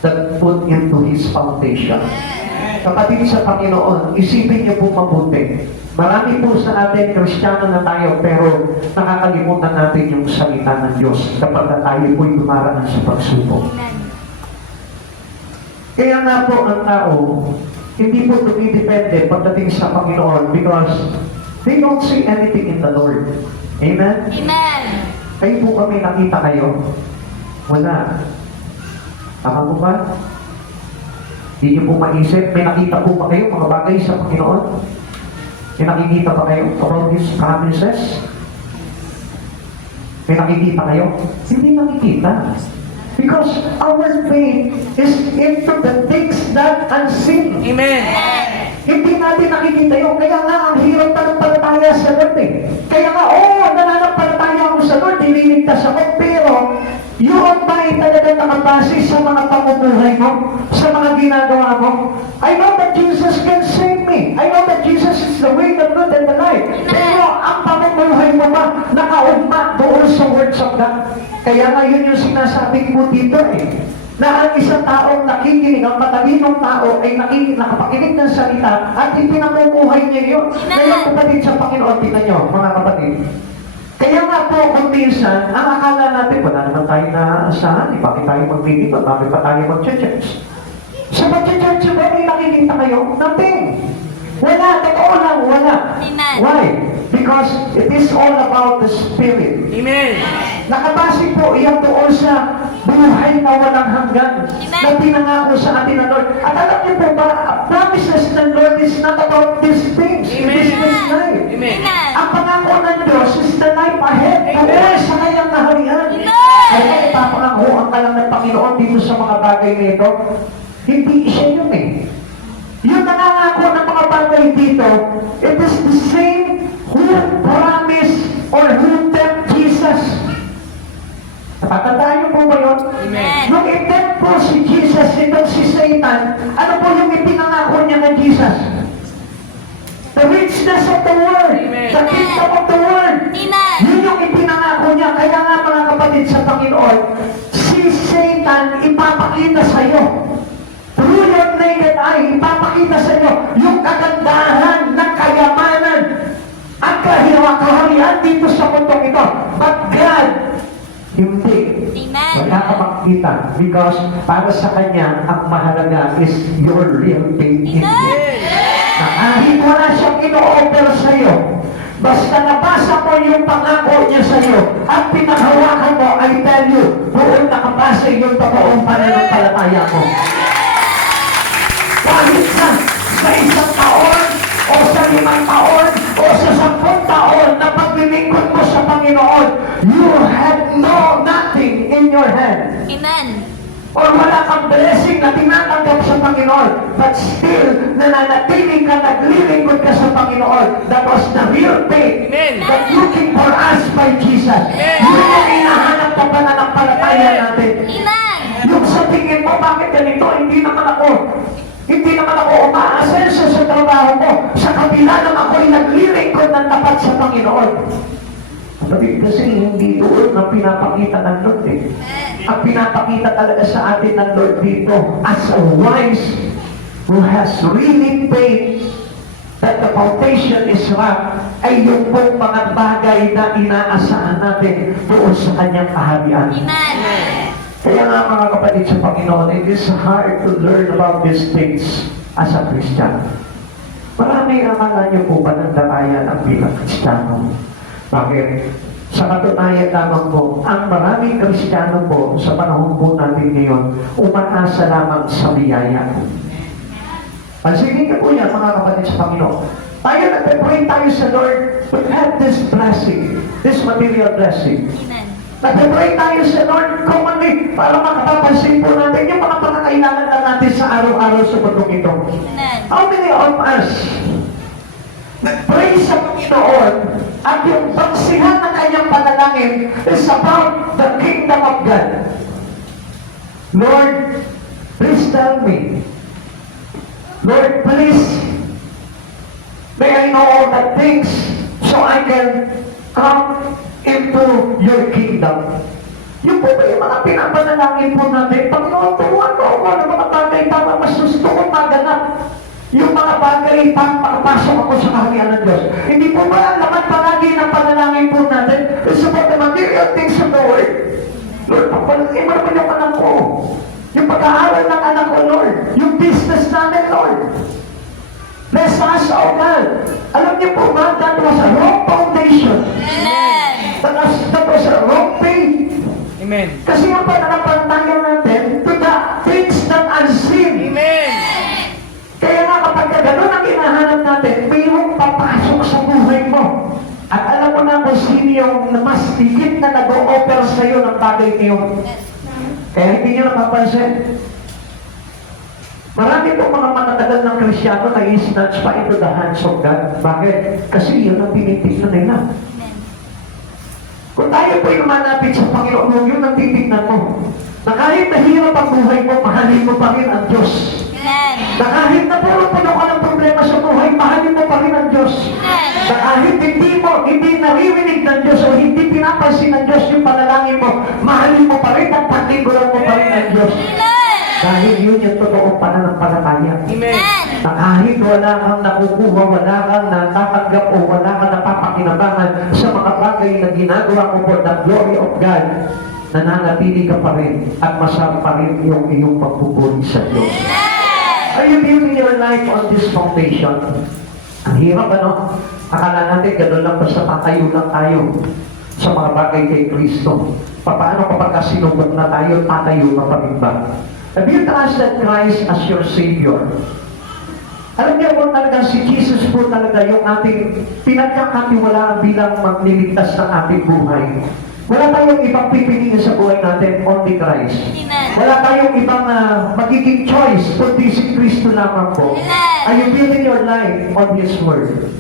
that put into His foundation. Kapatid sa Panginoon, isipin niyo po mabuti. Marami po sa atin, Kristiyano na tayo, pero nakakalimutan natin yung salita ng Diyos kapag tayo po'y dumaraan sa pagsubok. Amen. Kaya nga po ang tao, hindi po dumidepende pagdating sa Panginoon because they don't see anything in the Lord. Amen? Amen. Kayo po kami nakita kayo? Wala. Tama po ba? Hindi niyo po maisip, may nakita po ba kayo mga bagay sa Panginoon? May nakikita ba kayo about His promises? May nakikita kayo? Hindi nakikita. Because our faith is into the things that unseen. Amen. Hindi natin nakikita yun. Kaya nga, ang hirap pananampalataya sa Lord eh. Kaya nga, nananampalataya ako sa Lord, ililigtas ako, pero yun ba ay talaga nakabase sa mga pamumuhay mo, sa mga ginagawa mo? I know that Jesus can save me. I know that Jesus is the way, the truth, and the life. Pero ang pamumuhay mo ba nakaugma doon sa words of God? Kaya nga yun yung sinasabi ko dito eh. na ang isang taong nakikinig, ang matalinong tao ay nakapakinig ng salita at ipinamumuhay niya yun. Ngayon, kapatid sa Panginoon, tingnan nyo, mga kapatid. Kaya nga po, kung minsan, ang akala natin, wala naman tayo na saan, bakit tayo maglilipad, bakit pa tayo mag-church? Sa pag-church ba may nakikita kayo? Nothing. Wala, totoo lang, wala. Amen. Why? Because it is all about the Spirit. Amen. Nakabase po iyan doon sa buhay na walang hanggan na pinangako sa atin ng Lord. At alam niyo po ba, promises ng Lord is not about these things. It is this life. Amen. Ang pangako ng Diyos is the life ahead. Doon sa kanyang kaharian. Kaya ipapangakuhan ka lang ng Panginoon dito sa mga bagay na ito. Hindi siya yun eh. Yung nangangako ng mga bagay dito, it is the same who promised or who tempt Jesus. Natatandaan niyo po ba yun? Amen. Nung i-tempt po si Jesus, itong si Satan, ano po yung ipinangako niya ng Jesus? The richness of the world, Amen. the kingdom of the world. Amen. Yun yung ipinangako niya. Kaya nga mga kapatid sa Panginoon, si Satan ipapakita sa iyo. Through your naked eye, ipapakita sa iyo yung kagandahan ng kayamanan at kaharian dito sa mundong ito. But God, hindi. Amen. Wala ka makikita because para sa Kanya, ang mahalaga is your real faith in Him. Na kahit wala siyang ino-offer sa iyo, basta nabasa mo yung pangako niya sa iyo at pinaghawakan mo, I tell you, doon nakabasa yung totoong pananampalataya mo. Kahit na sa isang taon, o sa 5 taon, o sa 10 taon na paglilingkod mo sa Panginoon, you have nothing in your hand. Amen. Or wala kang blessing na tinatanggap sa Panginoon, but still, nananatili ka, naglilingkod ka sa Panginoon. That was the real faith. Amen. That looking for us by Jesus. Yun yung hinahanap na pananampalataya natin. Amen. Yung sa tingin mo, bakit ganito? Hindi naman ako umaasenso sa trabaho mo. Sa kabila ng ako'y naglilingkod ng tapat sa Panginoon. Kapatid, kasi hindi doon ang pinapakita ng Lord eh. Ang pinapakita talaga sa atin ng Lord dito as a wise who has really faith that the foundation is rock ay yung pong mga bagay na inaasahan natin doon sa kanyang kaharian. Amen. Kaya nga mga kapatid sa Panginoon, it is hard to learn about these things as a Christian. Marami akala niyo po ba ng datayan ang bilang Kristiyano? Bakit? Sa katunayan lamang po, ang maraming Kristiyano po sa panahon po natin ngayon, umaasa lamang sa biyaya. Pansinin niyo po yan mga kapatid sa Panginoon. Tayo nagpe-pray tayo sa Lord to have this blessing, this material blessing. Amen. Nagpe-pray tayo sa Lord commonly para makapapansin po natin yung mga pangangailangan na natin sa araw-araw sa mundong ito. Amen. How many of us nag-pray sa Panginoon at yung pagsihan ng kanyang panalangin is about the kingdom of God? Lord, please tell me. Lord, please, may I know all the things so I can come into your kingdom. Yung po ba yung mga pinapanalangin po natin? Panginoon, turuan mo ako ng mga bagay tama, mas gusto ko maganap. Yung mga bagay pang makapasok ako sa kaharian ng Diyos. Hindi po ba ang laman palagi ng panalangin po natin? It's about the material things of the world. Lord, pagpalagay mo naman yung anak ko. Yung pag-aaral ng anak ko, Lord. Yung business namin, Lord. Bless us, O God. Alam niyo po ba, that was a wrong foundation. Amen. That was a wrong faith. Amen. Kasi yung pananampalataya natin to the things that are seen. Amen. Kaya nga kapag gano'n ang hinahanap natin, mayroong papasok sa buhay mo. At alam mo na kung sino yung mas higit na nag-o-offer sa iyo ng bagay niyo. Kaya hindi nyo napapansin. Marami pong mga matatagal ng Krisyano na i-snatch pa into the hands of God. Bakit? Kasi yun ang tinitignan nila. Kung tayo po yung manapit sa Panginoon, yun ang titignan mo. Na kahit nahirap ang buhay mo, mahalin mo pa rin ang Diyos. Amen. Na kahit napuno ka ng problema sa buhay, mahalin mo pa rin ang Diyos. Na kahit hindi naririnig ng Diyos o hindi pinapansin ng Diyos yung panalangin mo, mahalin mo pa rin at paglingkuran mo pa rin ang Diyos. Amen. yung totoong pananampalataya. Amen. Na kahit wala kang nakukuha, wala kang natatanggap o wala kang napapakinabangan sa mga bagay na ginagawa mo for the glory of God, nananatili ka pa rin at masarap pa rin yung iyong pagpupuri sa Diyos. Are you building your life on this foundation? Ang hirap, ano? Akala natin gano'n lang basta tatayo lang tayo sa mga bagay kay Kristo. Paano kapag sinubok na tayo, tatayo na pa rin ba? Have you trusted Christ as your Savior? Alam niyo po talaga, si Jesus po talaga yung ating pinagkakatiwalaan bilang magliligtas ng ating buhay. Wala tayong ibang pipiliin sa buhay natin, only Christ. Amen. Wala tayong ibang magiging choice, kundi si Kristo lamang po. Amen. Are you building your life on His Word?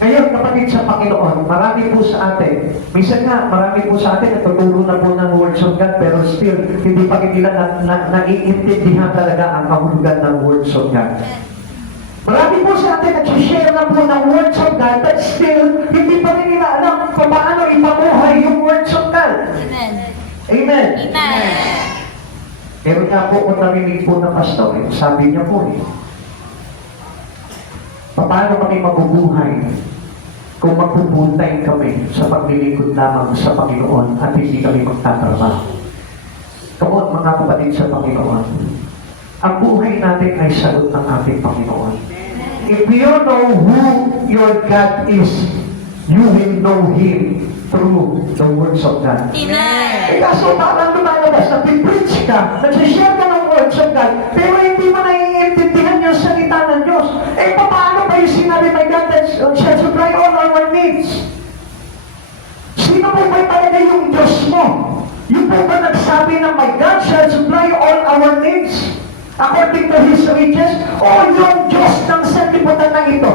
Ngayon, kapatid sa Panginoon, marami po sa atin. Minsan nga, marami po sa atin natuturo na po ng words of God, pero still, hindi pa rin nila naiintindihan talaga ang kahulugan ng words of God. Marami po sa atin nag-share na po ng words of God, but still, hindi pa rin nila alam kung paano ipamuhay yung words of God. Amen. Amen. Amen. Meron nga po kung narinig po na pastor, sabi niya po paano kami mabubuhay kung magpupuntay kami sa paglilingkod lamang sa Panginoon at hindi kami magtatrabaho. Come on, mga kapatid sa Panginoon. Ang buhay natin ay sagot ng ating Panginoon. If you know who your God is, you will know Him through the words of God. Amen. Eh kaso parang lumalabas, nag-preach ka, nag-share ka ng words of God, pero hindi mo naiintindihan yung salita ng Diyos. Eh paano ba yung sinabi, my God that shall supply all our needs? Sino po ba talaga yung Diyos mo? Yung po ba nagsabi na my God shall supply all our needs according to His riches? O yung Diyos ng sanlibutan na ito?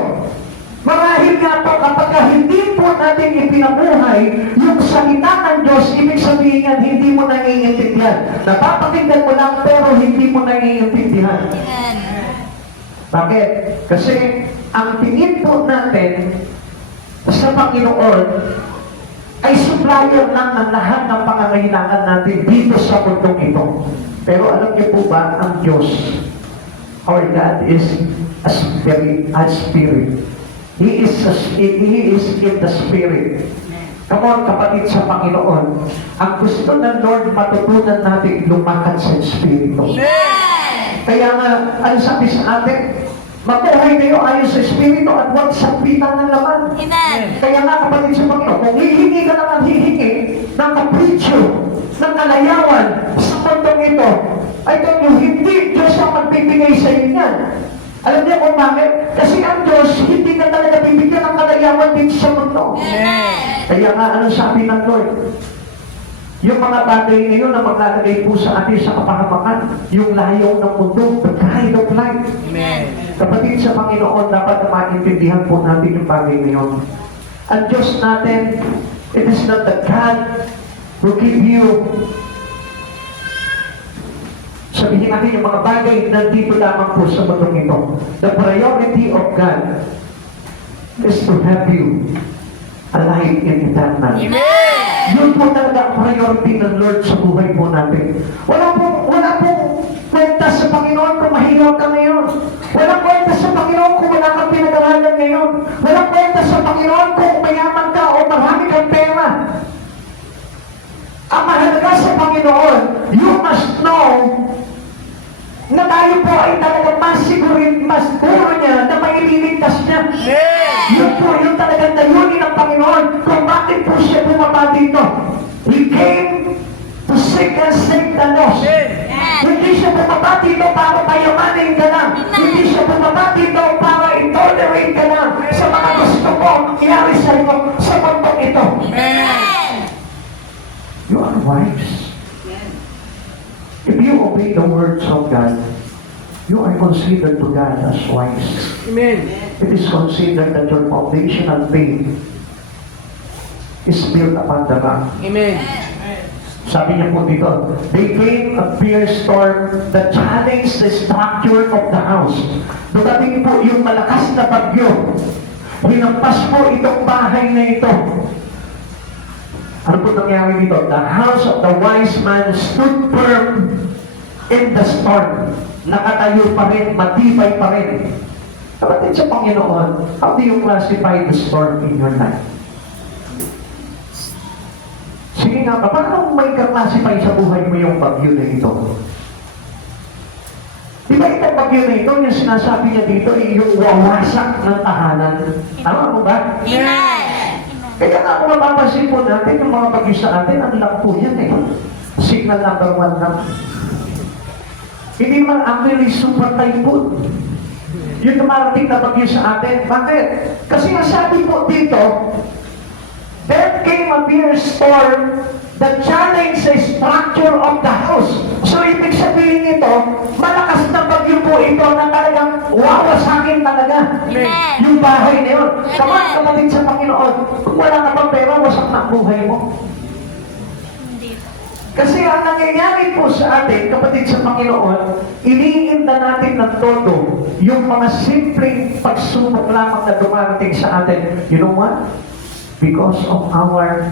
Marahil nga po kapag hindi po natin ipinabuhay yung salita ng Diyos, ibig sabihin yan, hindi mo naiintindihan. Napapakinggan mo lang pero hindi mo naiintindihan. Amen. Bakit? Kasi ang tingin po natin sa Panginoon ay supplier lang ng lahat ng pangangailangan natin dito sa mundong ito. Pero alam niyo po ba, ang Diyos, our God is a spirit. He is in the Spirit. Come on, kapatid sa Panginoon. Ang gusto ng Lord, matutunan natin lumakad sa Espiritu. Amen. Kaya nga, ano sabi sa atin? Mabuhay kayo ayon sa Espiritu at huwag sakpitan ng laman. Amen. Kaya nga, kapatid sa Panginoon, kung hihingi ka naman hihingi ng kapritsyo, ng kalayawan sa mundong ito, ay kung hindi Diyos ang magbibigay sa inyo yan. Alam niyo kung bakit? Kasi ang Diyos, hindi ka talaga bibigyan ng kalayawan dito sa mundo. Amen. Kaya nga, ano sabi ng Lord? Yung mga bagay ngayon na maglalagay po sa atin sa kapahamakan, yung layaw ng mundo, the kind of life. Amen. Kapatid sa Panginoon, dapat na maintindihan po natin yung bagay ngayon. Ang Diyos natin, it is not the God who give you, sabihin natin yung mga bagay nandito lamang po sa mundong ito. The priority of God is to have you alive in eternal. Amen. Yun po talaga ang priority ng Lord sa buhay po natin. Wala pong kwenta sa Panginoon kung mahirap ka ngayon. Walang kwenta sa Panginoon kung wala kang pinag-aralan ngayon. Walang kwenta sa Panginoon kung mayaman ka o marami kang pera. Ang mahalaga sa Panginoon, you must know na tayo po ay talagang mas siguro niya na maililigtas niya. Amen. Yun po yung talagang dayunin ng Panginoon kung bakit po siya bumaba dito. He came to seek and save the lost. Amen. Hindi siya bumaba dito para payamanin ka lang. Hindi siya bumaba dito para i-tolerate ka lang sa mga gusto ko mangyari sa iyo sa mundong ito. Amen. You are wise. If you obey the words of God, you are considered to God as wise. Amen. It is considered that your foundational faith is built upon the rock. Amen. Sabi niya po dito, they came a fierce storm that challenged the structure of the house. Dumating po yung malakas na bagyo. Hinampas po itong bahay na ito. Ano po nangyari dito? The house of the wise man stood firm in the storm. nakatayo pa rin, matibay pa rin. Kapatid sa Panginoon, how do you classify the storm in your life? Sige nga ba, paano may ka-classify sa buhay mo yung bagyo na ito? Di ba itong bagyo na ito, yung sinasabi niya dito, yung wawasak ng tahanan? Tama mo ba? Amen. Kaya nga kung mapapansin po natin, yung mga bagyo sa atin, ang lang po yan eh. Signal number 1 lang. Hindi man actually super typhoon. Yung dumarating na bagyo sa atin. Bakit? Kasi ang sabi po dito, there came a fierce storm that challenged the structure of the house. So, ibig sabihin ito, malakas na bagyo po ito na talagang wawasakin talaga. Amen. Yung bahay na yun. Amen. Kapatid sa Panginoon, kung wala ka pang pera, wasak na ang buhay mo. Hindi. Kasi ang nangyayari po sa atin, kapatid sa Panginoon, iniinda natin ng todo yung mga simpleng pagsubok lamang na dumarating sa atin. You know what? Because of our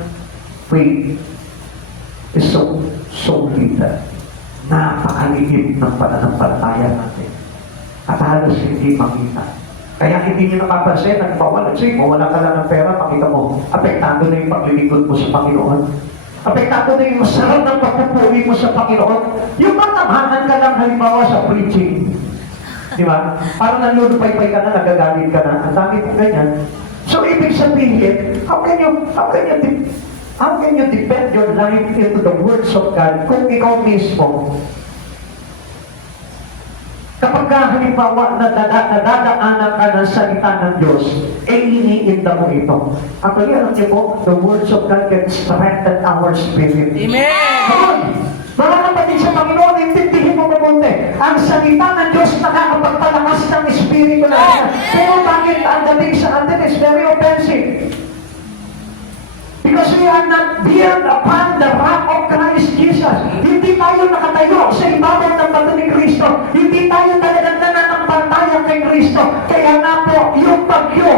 faith is so little. Napakaliit ng pananampalataya natin. At halos hindi makita. Kaya hindi nyo napapansin, nagpawalan. Sige, mawala ka lang ng pera, pakita mo. Apektado na yung paglilingkod mo sa Panginoon. Apektado na yung masarap ng pagpupuri mo sa Panginoon. Yung matamahan ka lang halimbawa sa preaching. Di ba? Parang nalulupay-pay ka na, nagagalit ka na. Ang dami po ganyan. So, ibig sabihin, how can you depend your life into the words of God kung ikaw mismo, kapag halimbawa nadadaanan ka ng salita ng Diyos, iniinda mo ito. Actually, alam niyo po, the words of God can strengthen our spirit. Amen. Come on! Mga kapatid sa Panginoon, intindihin mo mabuti. Ang salita ng Diyos nakakapagpalakas ng espiritu natin. Pero bakit ang dating sa atin is very offensive? Because we are not built upon the rock of Christ Jesus. Hindi tayo nakatayo sa ibabaw ng bato ni Kristo. Hindi tayo talagang nananampalataya kay Kristo. Kaya nga po, yung bagyo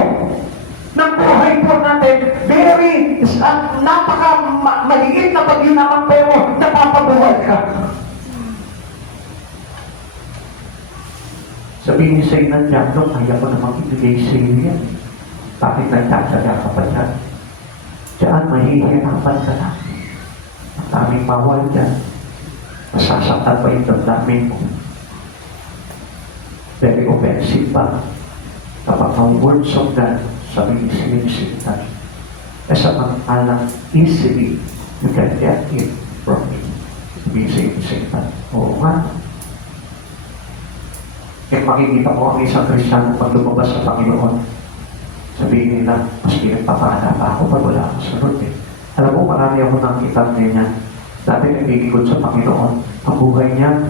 ng buhay po natin, maliit na bagyo naman pero napapabuhay ka. Sabihin sa inyo ng diablo, kaya ko namang ibigay sa iyo yan. Bakit nagtatsaga ka pa dyan? Diyan, mahihirapan ka na. Ang daming bawal dyan. Masasaktan pa yung damdamin mo. Very offensive pa. Kapag ang words of God, sabihin siya sinta. Samantalang easily, you can get it from me. Sabihin siya sinta. Oo nga. Kaya makikita mo ang isang Kristiyano pag lumabas sa Panginoon. Sabihin nila, mas pinagpapala pa ako pag wala akong sunod eh. Alam mo, marami ako nakikita niya. Dati nagigikot sa Panginoon. Ang buhay niya,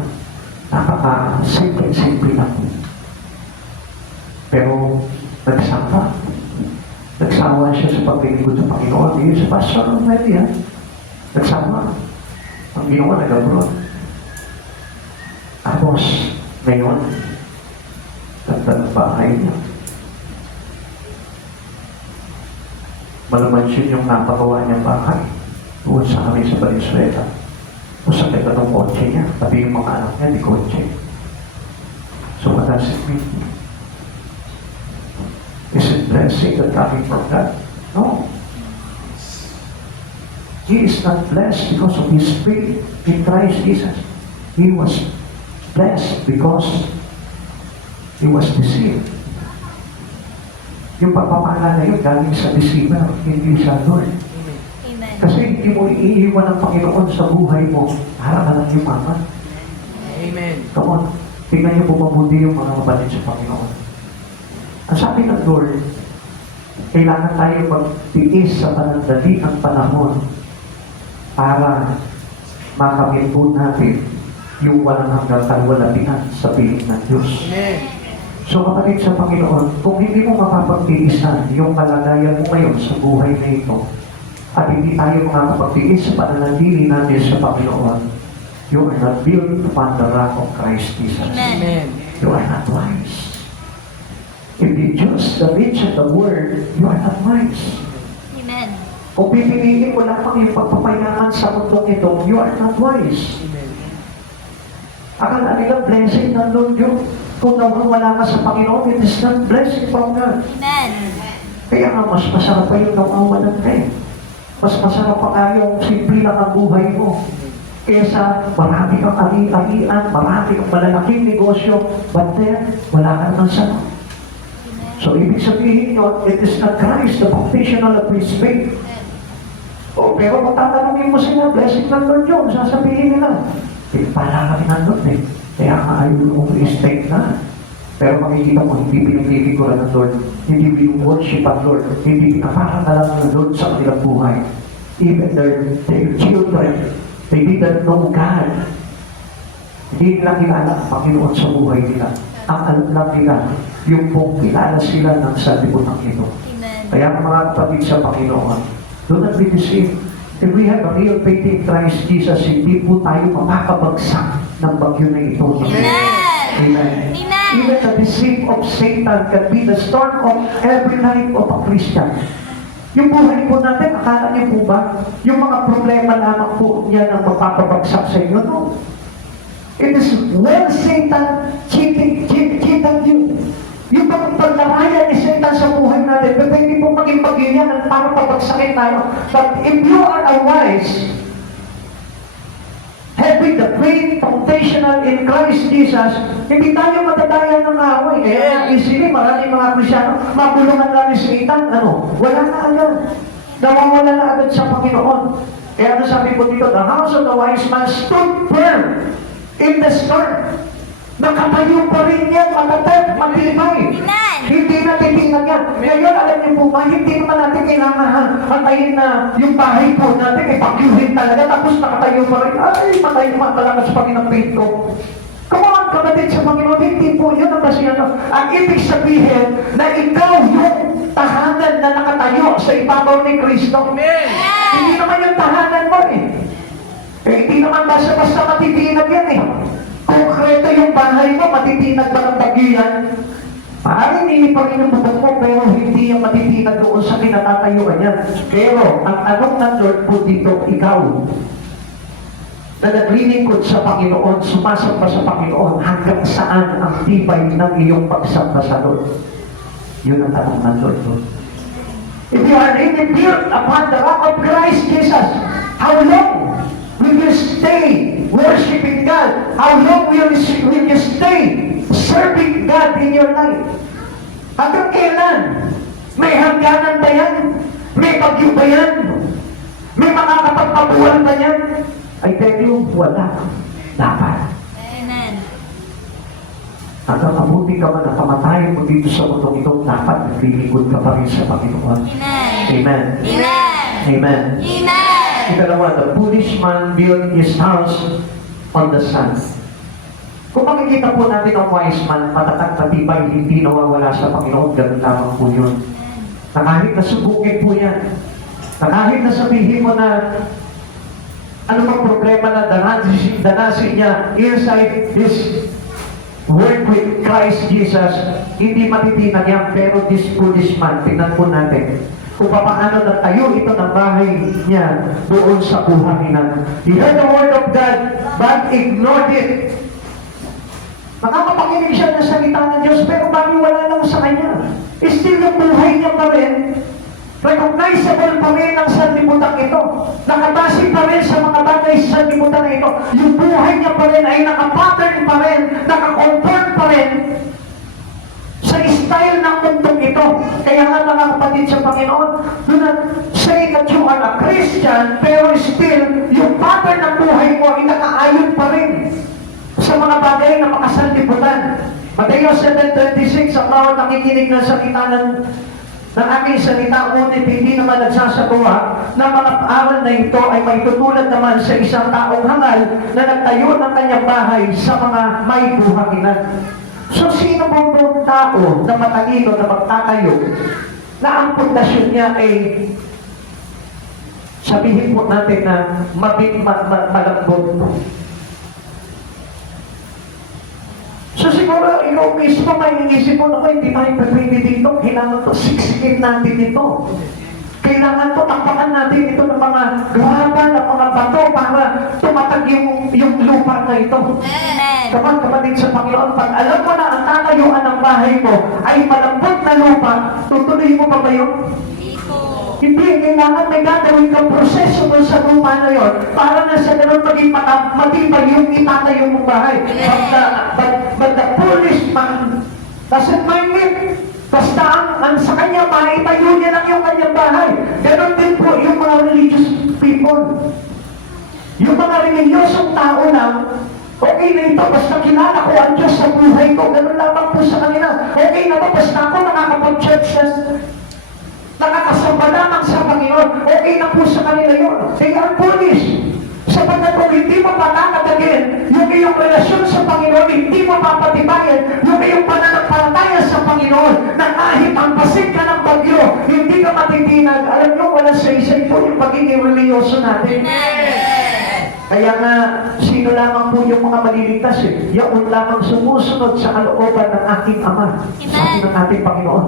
napaka-simple lang. Pero, nagsawa. Nagsawa siya sa paglilingkod sa Panginoon. Hindi sa pastor ng media. Nagsawa. Ang ginawa, nag-abroad. Tapos, ngayon, ganda ng bahay niya. Malumansyon yung napagawa niyang bahay. Doon sa kami sa Valenzuela. O sa kaya ng kotse niya. Pati yung mga anak niya, di kotse. So what does it mean? Is it blessing that coming from God? No. He is not blessed because of his faith in Christ Jesus. He was blessed because he was deceived. Yung pagpapala na yun galing sa deceiver, hindi sa Lord. Amen. Kasi hindi mo iiwan ng Panginoon sa buhay mo para ka lang yumaman. Amen. Come on, tingnan niyo po mabuti yung mga kapatid sa Panginoon. Ang sabi ng Lord, kailangan tayo magtiis sa panandaliang panahon para makamit po natin yung walang hanggang kalwalatian sa piling ng Diyos. Amen. So kapatid sa Panginoon, kung hindi mo mapapagtiisan yung kalagayan mo ngayon sa buhay na ito, at hindi tayo makapagtiis sa pananatili natin sa Panginoon, you are not built upon the rock of Christ Jesus. Amen. You are not wise. If you choose the reach of the word, you are not wise. Amen. Kung pipiliin mo lamang yung pagpapayaman sa mundong ito, you are not wise. Amen. Akala nila blessing ng Lord yun. Kung wala ka sa Panginoon, it is not blessing from God. Amen. Kaya nga, mas masarap pa yung nawawalan ka eh. Mas masarap pa nga yung simple lang ang buhay mo. Kesa marami kang ari-arian, marami kang malalaking negosyo, but then, wala ka naman sa So, ibig sabihin yun, it is not Christ, the foundational of his faith. O, pero kung tatanungin mo sila, blessing ng Lord yun, sasabihin nila, pala kami ng Lord eh. Kaya nga ayaw mo i-state na. Pero makikita mo, hindi pinagdidikuran ng Lord, hindi pinu-worship ang Lord, hindi pinaparangalan ng Lord sa kanilang buhay. Even their children, they didn't know God. Hindi nila kilala ang Panginoon sa buhay nila. Ang alam lang nila, yung pong kilala sila ng sanlibutan ito. Amen. Kaya mga kapatid sa Panginoon, do not be deceived. If we have a real faith in Christ Jesus, hindi po tayo makakabagsak ng bagyo na ito. Amen. Amen. Amen. Even the deceit of Satan can be the storm of every life of a Christian. Yung buhay po natin, akala niyo po ba, yung mga problema lamang po yan ang magpapabagsak sa inyo? No. It is when Satan cheated you. Yung paglaraya ni Satan sa buhay natin, pwede po maging bagyo yan para pabagsakin tayo. But if you are a wise, having the faith foundational in Christ Jesus, hindi tayo matatayan ng away. Kaya easily, maraming mga Krisyano, mabulungan lang ni Satan, wala na agad. Nawawala na agad sa Panginoon. Kaya ano sabi ko dito, the house of the wise man stood firm in the storm. Nakatayo pa rin yan, matatag, matibay. Amen. Hindi natin tingnan yan. Ngayon, alam niyo po ba, hindi naman natin kailangan patayin na yung bahay po natin, ipagyuhin talaga, tapos nakatayo pa rin. Ay, patay naman talaga sa Panginoon faith ko. Come on, kapatid sa Panginoon, hindi po yun ang kasi ang ibig sabihin na ikaw yung tahanan na nakatayo sa ibabaw ni Kristo. Amen. Hindi naman yung tahanan mo eh. Hindi naman basta-basta matitinag yan eh. Konkreto yung bahay mo, matitinag ba ng bagyo yan? Maaaring hindi pa rin ang bubog mo, pero hindi yung matitinag doon sa kinatatayuan yan. Pero, ang anong ng Lord po dito, ikaw, na naglilingkod sa Panginoon, sumasamba sa Panginoon, hanggang saan ang tibay ng iyong pagsamba sa Lord? Yun ang tanong ng Lord. If you are really built upon the rock of Christ Jesus, how long will you stay worshiping God? How long will you stay serving God in your life? Hanggang kailan? May hangganan ba yan? May bagyo ba yan? May makakapagpabuhan ba yan? I tell you, wala. Dapat. Amen. Hanggang mabuti ka man na pamatayan mo dito sa mundong ito, dapat naglilingkod ka pa rin sa Panginoon. Amen. Amen. Amen. Amen. Amen. Ikalawa, the foolish man built his house on the sand. Kung makikita po natin ang wise man, matatag matibay, hindi nawawala sa Panginoon, ganun lamang po yun. Na kahit nasubukin po yan, na kahit nasabihin mo na ano bang problema na danasin niya inside this work with Christ Jesus, hindi matitinag yan, pero this foolish man, tingnan po natin kung paano nagtayo ito ng bahay niya doon sa buhanginan. He heard the word of God, but ignored it. Nakakapakinig siya ng salita ng Diyos, pero baliwala lang sa kanya. Still yung buhay niya pa rin, recognizable pa rin ang sanlibutan ito. Nakabase pa rin sa mga bagay sa sanlibutan na ito. Yung buhay niya pa rin ay nakapattern pa rin, nakaconfirm pa rin sa style ng mundong ito. Kaya nga mga kapatid sa Panginoon, do not say that you are a Christian, pero still, yung pattern ng buhay mo ay nakaayon pa rin sa mga bagay na makasanlibutan. Mateo 7:26, ang bawat nakikinig ng salita ng aking salita, ngunit hindi naman nagsasagawa na mga aral na ito ay may tutulad naman sa isang taong hangal na nagtayo ng kanyang bahay sa mga may buhanginan. So, sino bang buong tao na matalino na magtatayo na ang pundasyon niya ay sabihin po natin na malambot? So, siguro, ikaw mismo may iisip mo, naku, hindi tayo pwede dito. Kailangan to siksikin natin ito. Kailangan to takpakan natin ito ng mga graba, ng mga bato para tumatag yung lupa na ito. Amen. Kapatid sa Panginoon, pag alam mo na ang tatayuan ng bahay mo ay malambot na lupa, tutuloy mo pa ba yun? Hindi po. Hindi, kailangan may gagawin kang proseso doon sa lupa na yun para na sa ganun maging matibay yung itatayo mong bahay. But the foolish man doesn't mind it. Basta ang sa kanya, maitayo niya lang yung kanyang bahay. Ganon din po yung mga religious people. Yung mga religiosong tao lang, okay na ito, basta kilala ko ang Diyos sa buhay ko. Ganon lamang po sa kanila. Okay na ba, basta ako nakakapag-churches, nakakasamba lamang sa Panginoon. Okay na po sa kanila yun. They are foolish. Sapagkat kung hindi mo patatagin yung iyong relasyon sa Panginoon, hindi mo papatibayan yung iyong pananampalataya sa Panginoon, na kahit ampasin ka ng bagyo, hindi ka matitinag. Alam nyo, wala sa isa po yung pagiging religyoso natin. Kaya nga, sino lamang po yung mga maliligtas eh? Yaon lamang sumusunod sa kalooban ng aking Ama, sa akin ng ating Panginoon.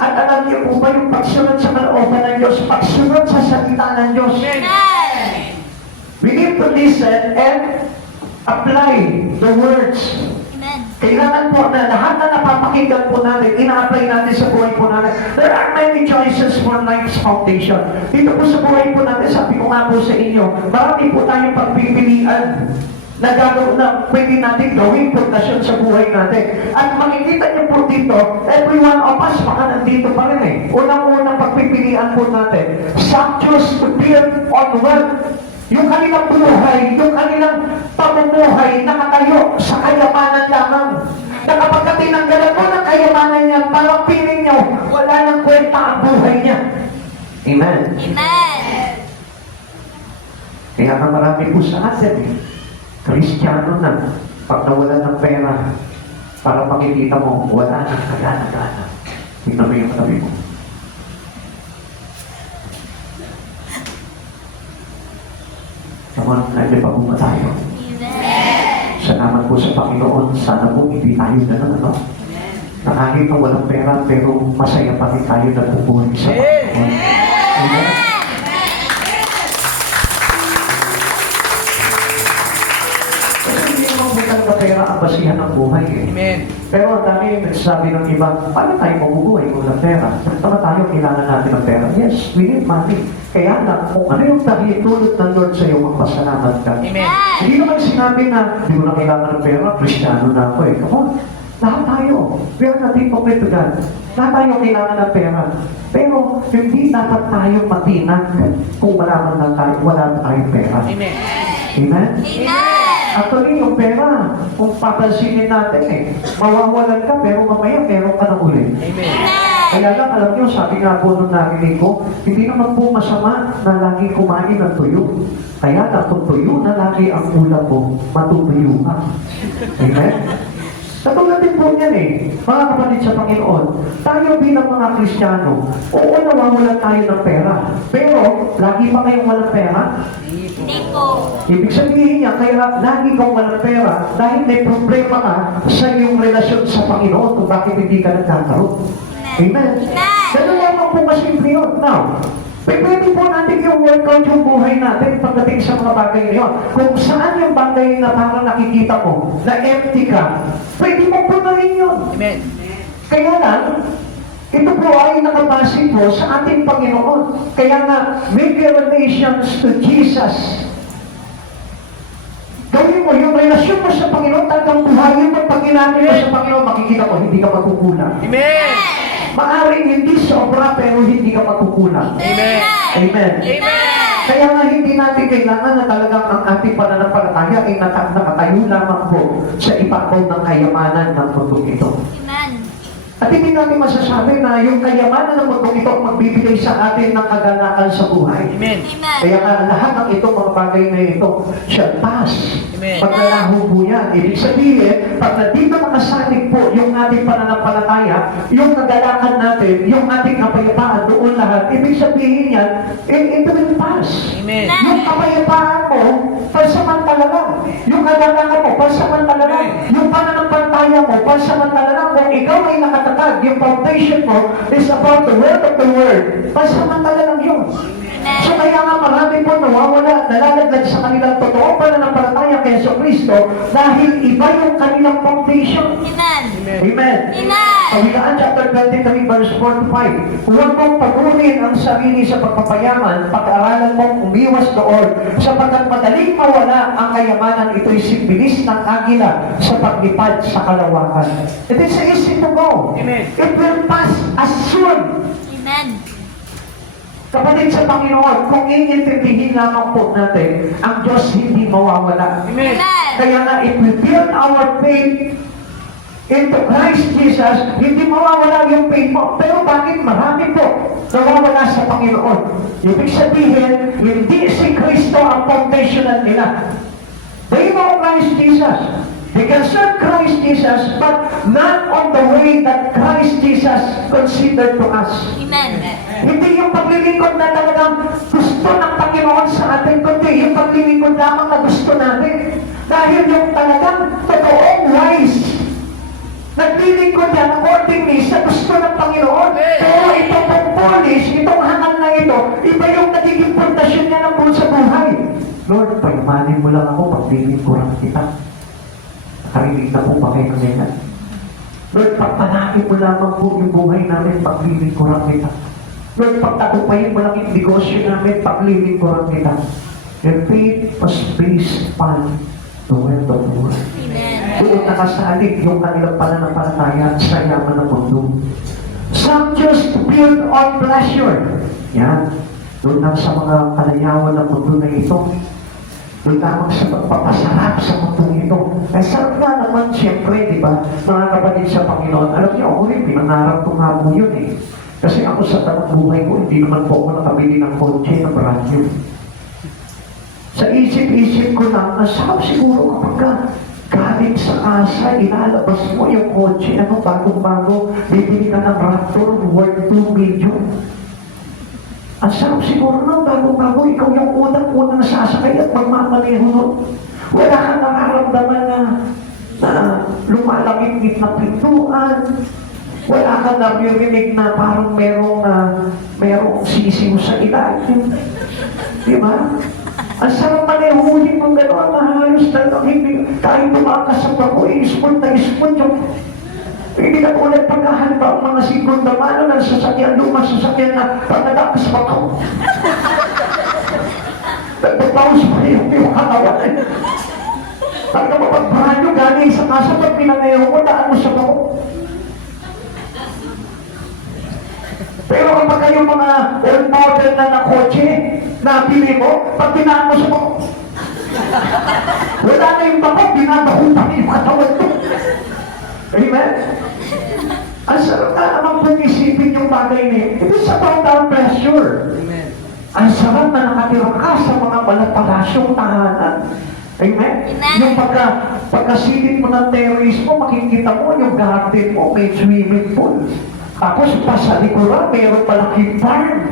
At alam niyo po ba yung pagsunod sa kalooban ng Diyos, pagsunod sa salita ng Diyos? We need to listen and apply the words. Amen. Kailangan po na lahat na napapakinggan po natin, ina-apply natin sa buhay po natin. There are many choices for life's foundation. Dito po sa buhay po natin, sabi ko nga po sa inyo, marami po tayong pagpipilian na gagawin na pwede natin gawing pundasyon sa buhay natin. At makikita niyo po dito, every one of us, baka nandito pa rin eh. Unang-unang pagpipilian po natin, success to build on wealth. Yung kanilang buhay, yung kanilang pamumuhay nakatayo sa kayamanan lamang. Na kapag tinanggalan mo ng kayamanan niya, parang piling niyo, wala nang kwenta ang buhay niya. Amen. Amen. Kaya nga marami po sa atin, Kristiyano na, pag nawalan ng pera, para makikita mo, wala nang kagana-gana. Tingnan mo yung katabi mo. Naman, nalipago ba tayo? Amen. Salamat po sa Panginoon. Sana po hindi tayo ganun, ano? Na kahit na walang pera, pero masaya pa rin tayo na pupuri sa Panginoon. Amen. Kasi hindi naman po talaga pera ang basihan ng buhay eh. Amen. Pero ang dami yung nagsasabi ng iba, paano tayo mabubuhay kung walang pera? Tama tayo, kailangan natin ng pera. Yes, we need money. Kaya lang, kung ano yung tulot ng Lord sa'yo, magpasalamat ka. Amen. Hindi naman sinabi na, hindi ko na kailangan ng pera, Kristiyano na ako eh. Come on, lahat tayo. We are not hypocrite to God. Lahat tayo kailangan ng pera. Pero, hindi dapat tayo matinag kung wala tayong pera. Amen. Amen? Amen. Actually, yung pera, kung papansinin natin eh, mawawalan ka, pero mamaya meron ka na uli. Amen. Kaya lang, alam nyo, sabi nga po nung narinig ko, hindi naman po masama na lagi kumain ng tuyo. Kaya lang, kung tuyo na lagi ang ulam mo, matutuyo ka. Amen? Katulad din po yan eh, mga kapatid sa Panginoon, tayo bilang mga Kristiyano, oo, nawawalan tayo ng pera. Pero, lagi pa kayong walang pera? Hindi po. Ibig sabihin niya, kaya lagi kang walang pera dahil may problema ka sa iyong relasyon sa Panginoon kung bakit hindi ka nagkakaroon. Amen. Ganun lamang po kasimple yun. Now, pwede po natin yung workout yung buhay natin pagdating sa mga bagay na yun. Kung saan yung bagay na parang nakikita mo, na empty ka, pwede mo punuin yun. Amen. Kaya lang, ito po ay nakabase po sa ating Panginoon. Kaya nga, make your relations to Jesus. Gawin mo yung relasyon mo sa Panginoon, talagang buhayin mo pag ginamit mo sa Panginoon, makikita mo, hindi ka magkukulang. Amen. Maaring hindi sobra, pero hindi ka magkukulang. Amen. Amen. Amen. Kaya nga hindi natin kailangan na talagang ang ating pananampalataya ay nakatayo lamang po sa ibabaw ng kayamanan ng mundong ito. Amen. At hindi natin masasabi na yung kayamanan ng mundong ito ang magbibigay sa atin ng kaganakan sa buhay. Amen. Amen. Kaya nga lahat ng ito, mga bagay na ito, shall pass. Amen. Pagkalaho po yan. Ibig sabihin, pag nandito nakasalig po yung ating pananampalataya, yung kagalakan natin, yung ating kapayapaan doon lahat, ibig sabihin yan, it will pass. Amen. Yung kapayapaan mo, pansamantala lang. Yung kagalakan mo, pansamantala lang. Yung pananampalataya mo, pansamantala lang. Kung ikaw ay nakatatag, yung foundation mo is about the word of the word. Pansamantala lang yun. So kaya nga marami po nawawala, nalalaglag sa kanilang totoong pananampalataya Kristo dahil iba yung kanilang foundation. Amen. Amen. Amen. Kawikaan chapter 23 verse 4 to 5. Huwag mong pagunin ang sarili sa pagpapayaman, pag-aralan mong umiwas doon, sapagkat madaling mawala ang kayamanan, ito'y sibilis ng agila sa paglipad sa kalawakan. It is easy to go. Amen. It will pass as soon. Amen. Kapatid sa Panginoon, kung iintindihin lamang po natin, ang Diyos hindi mawawala. Amen. Amen. Kaya nga, if we build our faith into Christ Jesus, hindi mawawala yung faith mo. Pero bakit marami po nawawala sa Panginoon? Ibig sabihin, hindi si Kristo ang foundational nila. They know Christ Jesus. They can serve Christ Jesus, but not on the way that Christ Jesus considered to us. Amen. Hindi yung paglilingkod na talagang gusto ng Panginoon sa atin, kundi yung paglilingkod lamang na gusto natin. Dahil yung talagang totoong wise, naglilingkod yan accordingly sa gusto ng Panginoon. Pero itong foolish, itong hangal na ito, iba yung nagiging pundasyon niya ng buong sa buhay. Lord, payamanin mo lang ako, paglilingkuran kita. Nakarinig na po ba kayo ng ganyan? Lord, pagpanain mo lamang po yung buhay namin, paglilingkuran kita. Lord, pagtagupayin mo lang yung negosyo namin, paglilingkuran kita. Your faith was based upon the word of God. Amen. Doon nakasalig yung kanilang pananampalataya sa yaman ng mundo. Some just build on pleasure. Yan. Doon lang sa mga kalayawan ng mundo na ito. Doon lamang sa pagpapasarap sa mundo ito. Eh, sarap nga naman, siyempre, di ba? Mga kapatid sa Panginoon. Alam niyo, ako rin, pinangarap ko nga po yun eh. Kasi ako sa tanong buhay ko, hindi naman po ako nakabili ng kotse na brand new. Sa isip-isip ko lang, nasarap siguro kapag galing sa kasa, ilalabas mo yung kotse, ano, bagong-bago, bibili ka ng Raptor worth 2 million. Ang sarap siguro ng bago-bago, ikaw yung unang-unang sasakay at magmamaneho nun. Wala kang nararamdaman na lumalangit na pintuan. Wala kang naririnig na parang merong sisiw sa ilalim. Di ba? Ang sarap manehuhin mong gano'n na halos talagang hindi kahit tumakas sa bako, smooth yung hindi na ulit pagkahanap ang mga segunda mano ng sasakyan, lumang sasakyan na pagkadakas pa ko. Nagpapaus pa yung kakawalan. Pagka mapagbahan nyo galing sa kasa, pag pinaneho mo, daan mo sa bako. Pero kapag kayong mga old model na kotse, nabili mo, pag tinaan mo sa bako, wala na yung bako, binabaho pa yung katawan mo. Amen? Ang sarap na naman pong isipin yung bagay niya. Ito sa about pressure. Amen. Ang sarap na nakatira ka sa mga malapalasyong tahanan. Amen? Amen. Yung pagkasilip mo ng terrace mo, makikita mo yung garden mo, may swimming pool. Tapos pa sa likuran, mayroon malaking farm.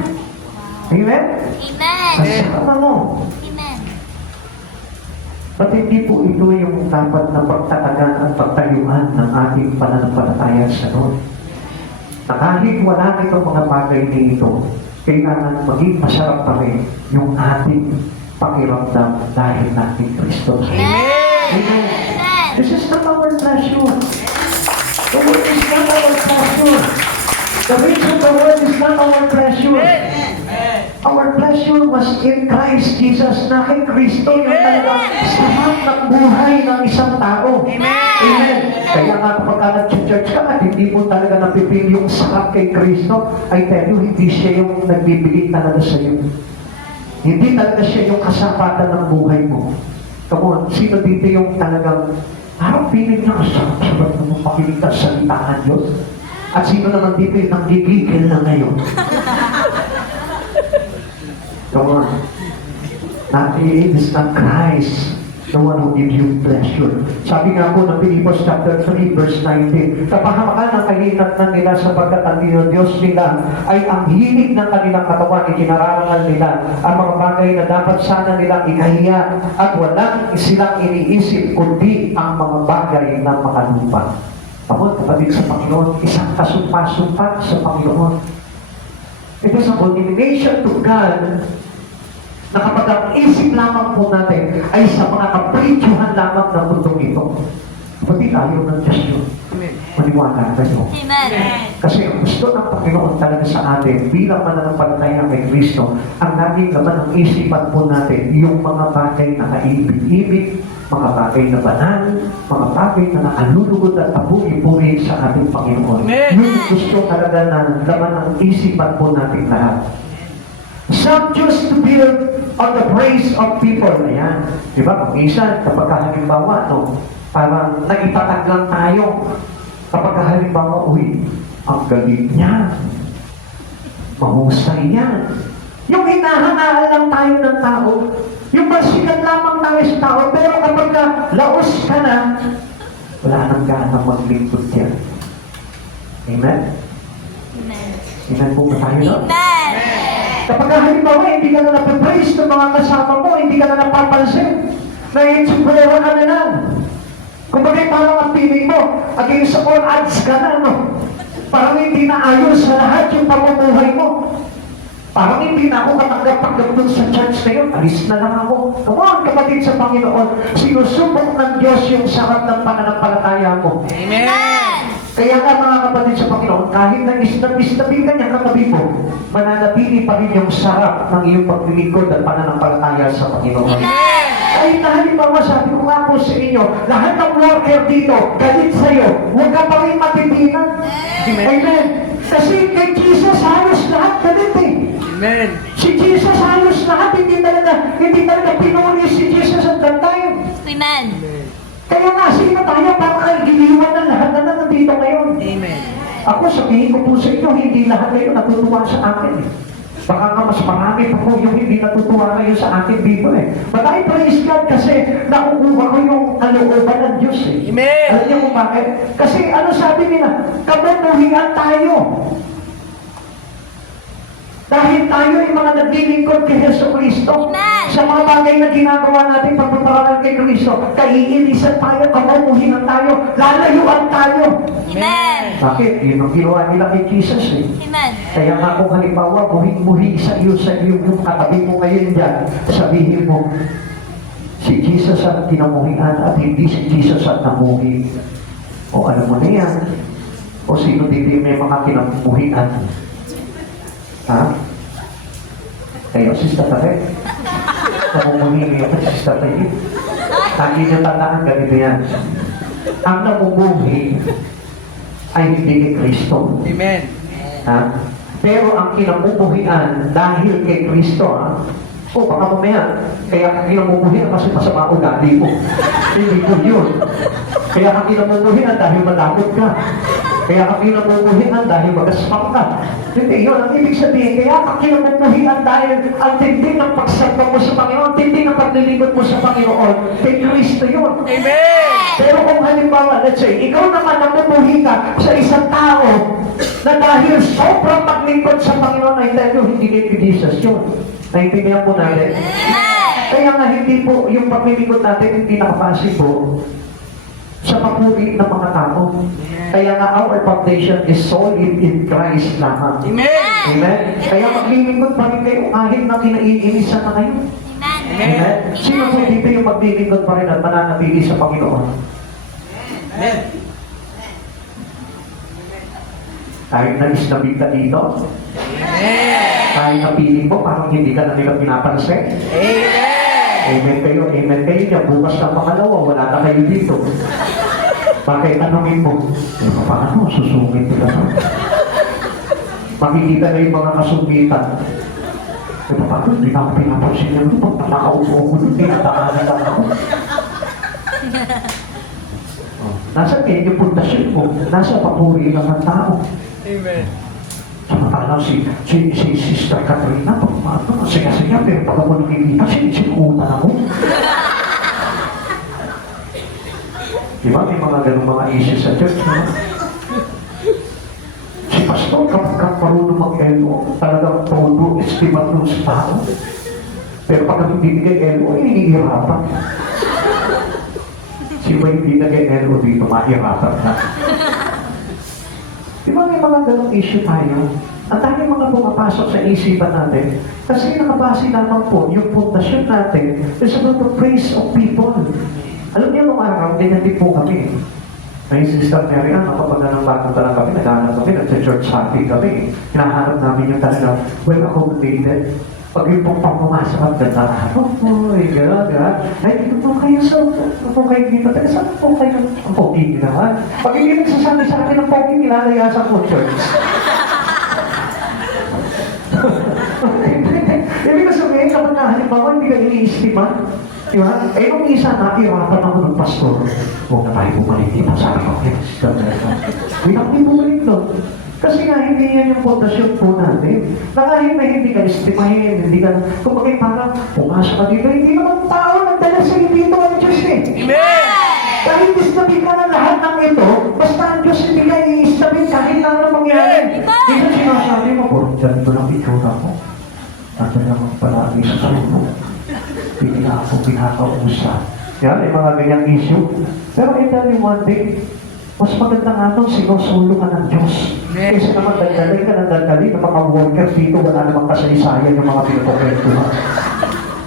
Amen? Amen. Ang sarap ano? Amen. At hindi po ito yung dapat na pagtatagan at pagtayuan ng ating pananampalataya sa Lord. Na kahit wala itong mga bagay na ito, kailangan maging masarap pa rin yung ating pakiramdam dahil natin Kristo. Amen. Amen. Amen. This is not our pleasure. The word is not our pleasure. The reach of the word is not our pleasure. Our pleasure was in Christ Jesus, na kay Kristo yung talagang sarap ng buhay ng isang tao. Amen. Kaya nga kapag nag-church ka at hindi mo talaga napipili yung sarap kay Kristo, I tell you, hindi siya yung nagbibigay talaga sa iyo. Hindi talaga siya yung kasapatan ng buhay mo. Come on, sino dito yung talagang parang feeling niya kasarap-sarap na mapakinig ka sa salita ng Diyos? At sino naman dito yung nanggigigil na ngayon? Come on. It is not Christ, the one who gives you pleasure. Sabi nga po ng Pilipos chapter 3 verse 19, kapahamakan ang kahinatnan nila sapagkat ang Diyos nila ay ang hilig ng kanilang katawan, ikinararangal nila ang mga bagay na dapat sana nilang ikahiya at walang silang iniisip kundi ang mga bagay na makalupa. Tama, kapatid sa Panginoon, isang kasumpa-sumpa sa Panginoon. It is a condemnation to God na kapag ang isip lamang po natin ay sa mga kaprityuhan lamang ng mundong ito. Pati ayaw ng Diyos yun. Maniwala kayo. Amen. Kasi ang gusto ng Panginoon talaga sa atin bilang mananampalataya kay Kristo, ang naging laman ng isipan po natin, yung mga bagay na kaibig-ibig, mga bagay na banal, mga bagay na nakalulugod at tabu-ipuri sa ating Panginoon. Yung gusto talaga na laman ng isipan po natin lahat. Some choose to build on the praise of people. Ayan. Diba? Kung isa, kapag halimbawa, no, parang naitatag lang tayo. Kapag halimbawa, uy, ang galing niya. Mahusay niya. Yung hinahangaan lang tayo ng tao, yung masikat lamang tayo sa tao, pero kapag laos ka na, wala nang gana maglingkod yan. Amen? Amen. Amen po ba tayo, no? Amen. Kapag halimbawa, hindi ka na napapraise ng mga kasama mo, hindi ka na napapansin, na-insupera ka na lang. Kung bagay parang ang piling mo, against all odds ka na, no? Parang hindi na ayos sa lahat yung pamumuhay mo. Parang hindi na ako katanggap-tanggap dun sa church na yun. Alis na lang ako. Come on, kapatid sa Panginoon. Sinusubok ng Diyos yung sarap ng pananampalataya mo. Amen. Kaya nga mga kapatid sa Panginoon, kahit na istabing ka niya katabi mo, mananatili pa rin yung sarap ng iyong paglilingkod at pananampalataya sa Panginoon. Amen. Kahit na halimbawa, sabi ko nga po sa inyo, lahat ng worker dito, galit sa'yo, huwag ka pa rin matitinan. Amen. Kasi kay Jesus halos lahat galit eh. Amen. Si Jesus halos lahat, hindi talaga pinuli si Jesus at that time. Amen. Kaya nga, sino tayo para kay giliwan ng lahat na nandito ngayon? Amen. Ako, sabihin ko po sa inyo, hindi lahat kayo natutuwa sa akin eh. Baka nga mas marami pa po yung hindi natutuwa kayo sa akin dito eh. But I praise God kasi nakukuha ko yung kalooban ng Diyos eh. Amen. Alam niyo kung bakit? Kasi ano sabi nila? Kabubuhian tayo. Dahil tayo ay mga naglilingkod kay Yeso Kristo. Amen. Sa mga bagay na ginagawa natin pagpaparangal kay Kristo, kaiinisan tayo, kabubuhian tayo, lalayuan tayo. Amen. Bakit? Yun ang ginawa nila kay Jesus eh. Amen. Kaya nga kung halimbawa, buhi-buhi sa iyo yung katabi mo ngayon dyan, sabihin mo, si Jesus ang kinamuhian at hindi si Jesus ang namuhi. O alam mo na yan. O sino dito yung may mga kinamuhian? Ha? Kayo, Sister Tare? Namumuhi niyo ako, Sister Tare. Lagi niyo tandaan, ganito yan. Ang namumuhi ay hindi ni Kristo. Amen. Ha? Pero ang kinamumuhian dahil kay Kristo, ha? O baka mamaya, kaya ka kinamumuhian kasi masama ugali mo. Hindi po yun. Kaya ka kinamumuhian dahil malapot ka. Kaya ka kinamumuhian dahil magaspang ka. Hindi yun. Ang ibig sabihin, kaya ka kinamumuhian dahil ang tindi ng pagsamba mo sa Panginoon, tindi ng paglilingkod mo sa Panginoon, kay Kristo yun. Amen. Pero kung halimbawa, let's say, ikaw naman namumuhi ka sa isang tao na dahil sobrang paglingkod sa Panginoon ay dahil hindi kay Jesus yun. Naintindihan po natin? Kaya nga hindi po, yung paglilingkod natin hindi nakapasi po sa papuri ng mga tao. Kaya nga our foundation is solid in Christ lamang. Amen. Amen? Kaya maglilingkod pa rin kayo kahit na kinaiinisan na kayo. Amen. Amen? Sino po dito yung maglilingkod pa rin at mananatili sa Panginoon? Amen. Kahit na-islabig ka dito, Amen. kahit na piling mo, parang hindi ka na nila pinapansin. Amen. Amen kayo, amen kayo niya. Bukas na pangalawa, wala na kayo dito. Bakit tanongin mo, paano susungit ka na? Makikita na yung mga kasungitan. Paano, hindi na ako pinapansin niya. Pag nakaupo ko, hindi natakanan lang ako. Nasa kayo yung pundasyon mo, nasa papuri lang ng tao. Amen. Samantalang si Sister Katrina, siya, pero pag ako nakikita, sinikutan ako. Diba, may mga ganung mga issues sa church, no? Si Pastor, kapag marunong mag-LO, talagang todo, estimat nun sa tao. Pero pag hindi nag-LO, hinihirapan. Si ba hindi nag-LO dito, mahirapan na. Di ba may mga ganong issue tayo? Ang daming mga pumapasok sa isipan natin kasi nakabase lamang po yung pundasyon natin is about the praise of people. Alam niyo, nung araw, ganyan din po kami. May Sister Mary, kapag ng batang talaga kami, naghahanap kami, nagsa-church hopping kami. Hinahanap namin yung talaga well-accommodated. Pag yung pong pumasok at ganda, oh my God, ay, dito po kayo sa, dito po kayo dito, taga saan po kayo? Ang pogi naman. Pag hindi nagsasabi sa akin ng pogi, nilalayasan ko church. Ibig ko sabihin, kapag halimbawa, hindi ka iniistima, di ba? Eh, nung isa, nakirapan ako ng pastor. Huwag na tayo bumalik dito. Sabi ko, okay, sister Mary. Hindi na kami bumalik doon. Kasi nga, hindi yan yung pundasyon po natin. Na kahit na hindi ka estimahin, hindi ka, kung bakit parang pumasok ka dito, hindi naman tao nagdala sa dito ang Diyos eh. Amen! Kahit istabi ka na lahat ng ito, basta ang Diyos hindi ka i-istabi kahit na ano mangyari. Dito sinasabi mo, puro ganito lang itsura ko. Nasa naman palagi sa sarili. Hindi na ako pinakausap. Yan, may mga ganyang issue. Pero I tell you one thing, mas maganda nga itong sinusulo ka ng Diyos. Kasi naman dagdalay ka ng dagdalay ng mga workers dito, wala namang kasaysayan yung mga pinapokwento.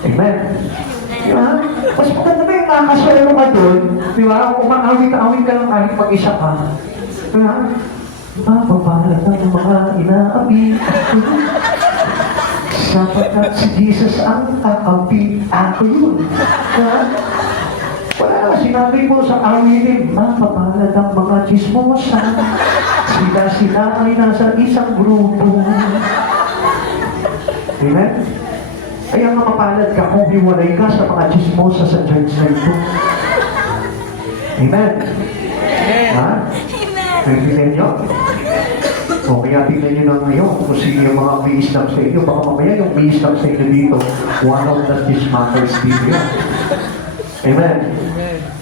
Amen. Di ba? Mas maganda ba yung nakakaswelo ka doon? Di ba? Umangawit-awit ka lang kahit mag-isa ka. Di ba? Mapapalat ng mga inaapi. Sapagkat si Jesus ang kakampi, ako yun. Di ba? Wala, sinabi mo sa awitin, mapapalad ang mga chismosa. Sila ay nasa isang grupo. Amen? Kaya mapapalad ka kung hiwalay ka sa mga chismosa sa church na ito. Amen? Ha? Naintindihan nyo? O kaya tingnan nyo na ngayon kung sino yung mga bi-Islam sa inyo. Baka mamaya yung bi-Islam sa inyo dito, one of the chismakers dito yan. Amen?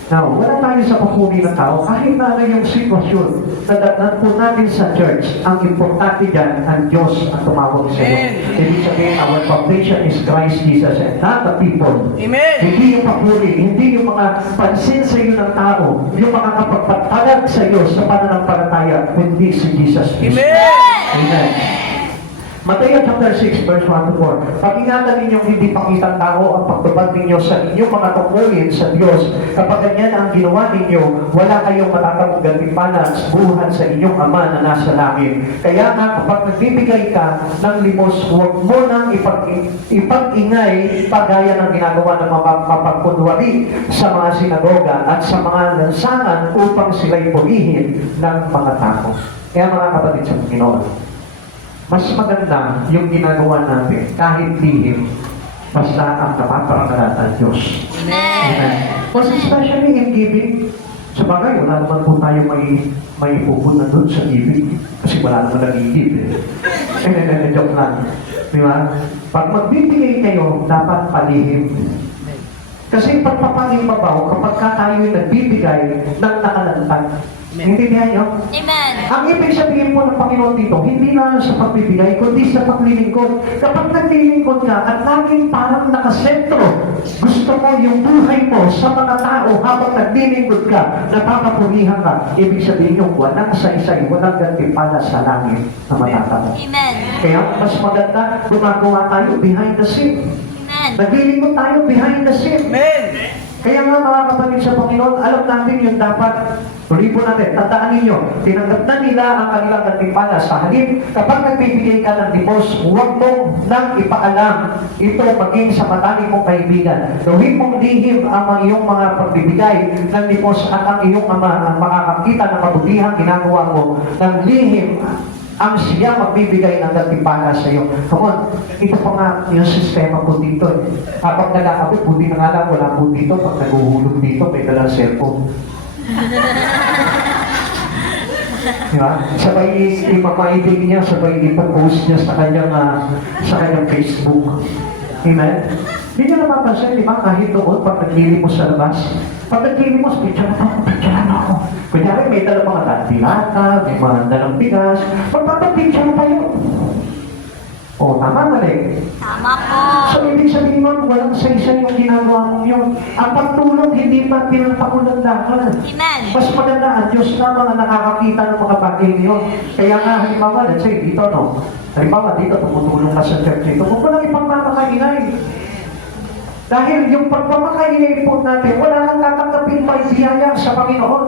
Now, wala tayo sa papuri ng tao. Kahit na ano yung sitwasyon, nadatnan po natin sa church, ang importante dyan, ang Diyos ang tumawag sa iyo. Ibig sabihin, our foundation is Christ Jesus and not the people. Amen. Hindi yung papuri, hindi yung mga pansin sa iyo ng tao, yung mga kapagpatalag sa iyo sa pananampalataya, kundi si Jesus Christ. Amen. Amen. Mateo chapter 6, verse 1 to 4. Pag-ingatan ninyong hindi pakitang tao ang pagtupad ninyo sa inyong mga tungkulin sa Diyos. Kapag ganyan ang ginawa ninyo, wala kayong matatapong gantimpala sa buhan sa inyong Ama na nasa langit. Kaya nga, kapag nagbibigay ka ng limos, huwag mo nang ipag-ingay pagaya ng ginagawa ng mga mapagkunwari sa mga sinagoga at sa mga lansangan upang sila'y purihin ng mga tao. Kaya mga kapatid sa Panginoon, mas maganda yung ginagawa natin kahit lihim, basta ang napaparangalan ng Diyos. Amen. Mas especially in giving, sa bagay, wala naman po tayo may pupunta doon sa giving kasi wala naman nag-i-give eh. Joke lang. Di ba? Pag magbibigay kayo, dapat palihim. Kasi pagpapangibabaw, kapag ka tayo nagbibigay ng nakalantag, intindihan nyo? Amen. Ang ibig sabihin po ng Panginoon dito, hindi na sa pagbibigay, kundi sa paglilingkod. Kapag naglilingkod ka at laging parang nakasentro, gusto mo yung buhay mo sa mga tao habang naglilingkod ka, napapapurihan ka, ibig sabihin yung walang sa-isay, walang gantimpala sa langit na matatamo. Amen. Kaya mas maganda, gumagawa tayo behind the scene. Amen. Naglilingkod tayo behind the scene. Amen. Kaya nga mga kapatid sa Panginoon, alam natin yung dapat tuloy po natin, tandaan ninyo, tinanggap na nila ang kanilang gantimpala sa halip. Kapag nagbibigay ka ng limos, huwag mong nang ipaalam ito maging sa matali mong kaibigan. Gawin mong lihim ang iyong mga pagbibigay ng limos at ang iyong ama ang makakakita ng kabutihang ginagawa mo ng lihim ang siya magbibigay ng gantimpala sa iyo. Come on, ito pa nga yung sistema po dito. Habang nagkakabit, buti na nga lang wala po dito. Pag naguhulog dito, may dalang cellphone. Diba? Sabay ipapaitig niya, sabay ipapost niya sa kanyang Facebook. Amen? Hindi niyo napapansin, di ba? Kahit doon, pag naglilimos sa labas, pag naglilimos, picture na ako. Kunyari, may dalang mga dilata, may mga dalang bigas, magpapapicture pa yun. O, tama mali. Tama po. So, ibig sabihin nun, walang sa isa yung ginagawa mo yun. Ang pagtulong, hindi pa pinagpakulandakan. Amen. Mas maganda ang Diyos na mga nakakakita ng mga bagay ngayon. Kaya nga, halimbawa, let's say, dito, no? Halimbawa, dito, tumutulong ka sa church dito. Huwag mo lang ipagmamakainay. Dahil yung pagmamakainay po natin, wala kang tatanggapin pa biyaya sa Panginoon.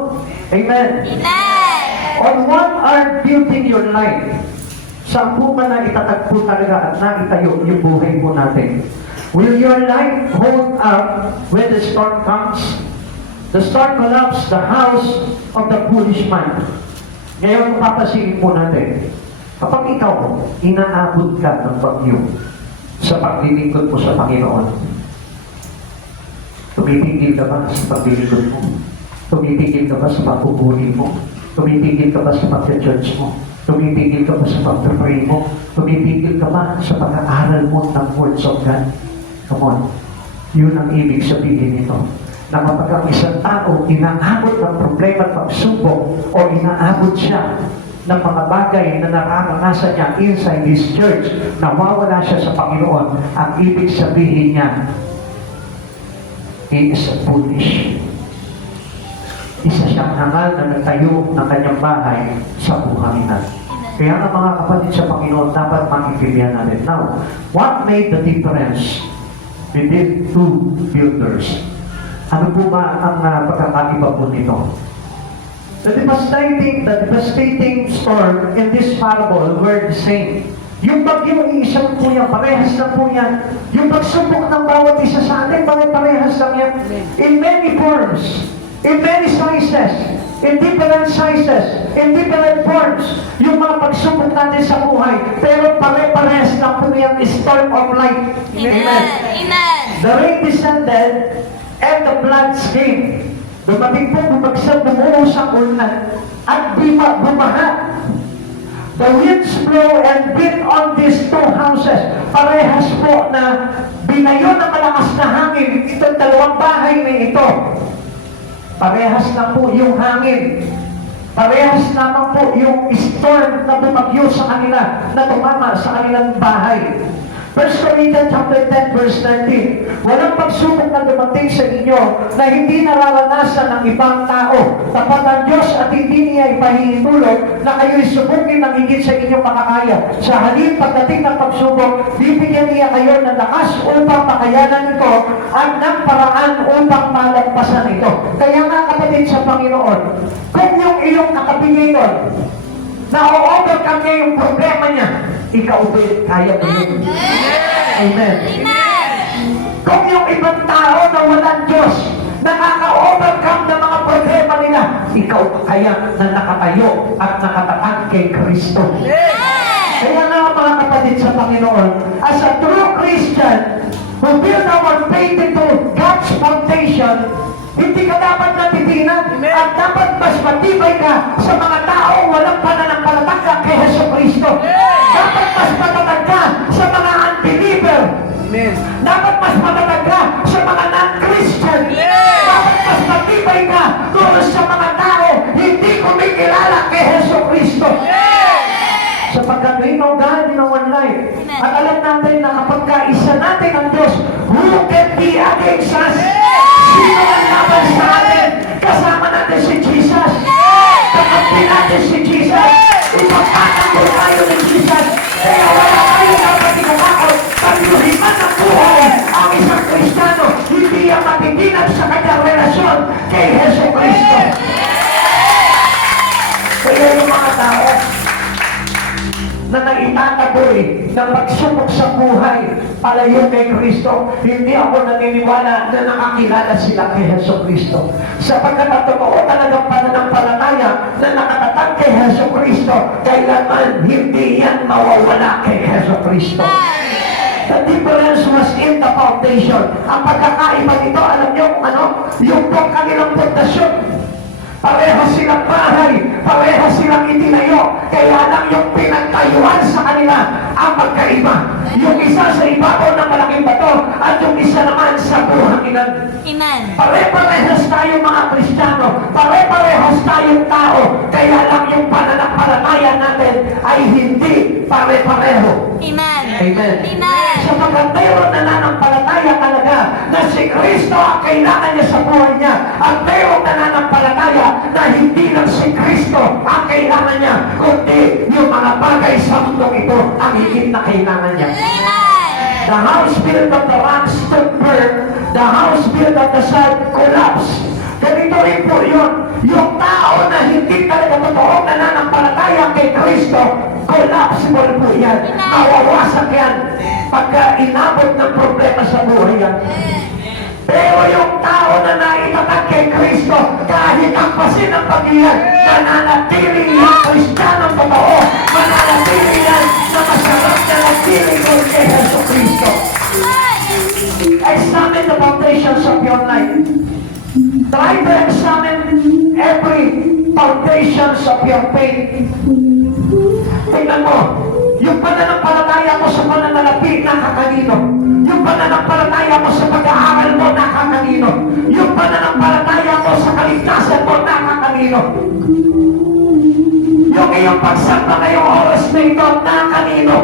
Amen. Amen. On what are building your life? Saan po ba na itatagpo talaga at naitayo yung buhay po natin? Will your life hold up when the storm comes? The storm collapsed the house of the foolish man. Ngayon, papasingin po natin. Kapag ikaw, inaabot ka ng bagyo sa paglilingkod mo sa Panginoon, tumitigil ka ba sa paglilingkod mo? Tumitigil ka ba sa pagpupuli mo? Tumitigil ka ba sa pag-church mo? Tumitigil ka ba sa pag-pray mo? Tumitigil ka ba sa pag-aaral mo ng words of God? Come on. Yun ang ibig sabihin nito. Na kapag ang isang tao inaabot ng problema at pagsubok o inaabot siya ng mga bagay na nararanasan niya inside this church, nawawala siya sa Panginoon, ang ibig sabihin niya, he is foolish. Isa siyang hangal na nagtayo ng kanyang bahay sa buhanginan. Kaya ang mga kapatid sa Panginoon, dapat maintindihan natin. Now, what made the difference between two builders? Ano po ba ang pagkakaiba po nito? The devastating storm in this parable were the same. Yung bagyo, iisang po yan, parehas lang po yan. Yung pagsubok ng bawat isa sa atin, parehas lang yan. In many forms, in many sizes, in different forms, yung mga pagsubok natin sa buhay, pero parehas lang po yan, storm of life. Amen. Amen. The rain descended and the floods came. Dumating po, bumagsak, bumuo sa ulan at bumaha. The winds blow and beat on these two houses. Parehas po na binayo ng malakas na hangin itong dalawang bahay na ito. Parehas na po yung hangin. Parehas naman po yung storm na bumagyo sa kanila, na tumama sa kanilang bahay. 1 Corinthians chapter 10 verse 13. Walang pagsubok na dumating sa inyo na hindi nararanasan ng ibang tao. Tapat ang Diyos at hindi niya ipahihintulot na kayo'y subukin ng higit sa inyong makakaya. Sa halip pagdating ng pagsubok, bibigyan niya kayo ng lakas upang makayanan ito at ng paraan upang malagpasan ito. Kaya nga kapatid sa Panginoon, kung yung iyong kakabi ngayon, na-overcome niya yung problema niya, ikaw din, kaya mo yun. Amen. Amen. Kung yung ibang tao na walang Diyos, nakaka-overcome ng mga problema nila, ikaw kaya na nakatayo at nakatatag kay Kristo. Kaya nga mga kapatid sa Panginoon, as a true Christian, who build our faith into God's foundation, hindi ka dapat natitinan at dapat mas matibay ka sa mga tao walang pananampalataya kay Hesus Kristo. Dapat mas matatag ka sa mga unbeliever. Dapat mas matatag ka sa mga non-Christian. Dapat mas matibay ka doon sa mga tao hindi kumikilala kay Hesus Kristo. Sapagkat we know God in our life. At alam natin na kapag kaisa natin ang Diyos, who can be against us? Sino ang laban sa atin? Kasama natin si Jesus. Kakampi natin si Jesus. Ipagtatanggol tayo ni Jesus. Kaya wala tayo dapat ikumakot. Pagluhiman ng buhay ang isang Kristiyano. Hindi ang matitinag sa kanyang relasyon kay Hesus Kristo. Kaya yung mga tao na naitataboy ng pagsubok sa buhay palayo kay Kristo, hindi ako naniniwala na nakakilala sila kay Hesus Kristo. Sapagkat ang totoo talagang pananampalataya na nakatatag kay Hesus Kristo, kailanman hindi yan mawawala kay Hesus Kristo. The difference was in the foundation. Ang pagkakaiba nito, alam niyo kung ano? Yung pong kanilang pundasyon. Parehas silang bahay, parehas silang itinayo, kaya lang yung pinagtayuan sa kanila ang magkaiba. Yung isa sa ibabaw ng malaking bato at yung isa naman sa buhanginan. Amen. Pare-parehas tayong mga Kristiyano, pare-parehas tayong tao, kaya lang yung pananampalataya natin ay hindi pare-pareho. Amen. Amen. Amen. Sapagkat mayroon nananampalataya talaga na si Kristo ang kailangan niya sa buhay niya. At mayroong nananampalataya na hindi lang si Kristo ang kailangan niya, kundi yung mga bagay sa mundong ito ang higit na kailangan niya. Amen. The house built on the rock stood firm. The house built on the sand collapsed. Ganito rin po yun. Yung tao na hindi talaga totoong nananampalataya kay Kristo, collapsible po yan. Mawawasak yan pagka inabot ng problema sa buhay yan. Pero yung tao na naitatag kay Kristo, kahit ang pasin ng pag-iyan, mananatili yan Kristiyanong totoo. Mananatili yan na masarap na nagtiligod kay Yesu Kristo. Examine the foundations of your life. Try to examine every foundations of your faith. Tingnan mo, yung pananampalataya mo sa pananalapi, nakakanino. Yung pananampalataya mo sa pag-aaral mo, nakakanino. Yung pananampalataya mo sa kaligtasan mo, nakakanino. Yung iyong pagsamba ngayong oras na ito, nakakanino.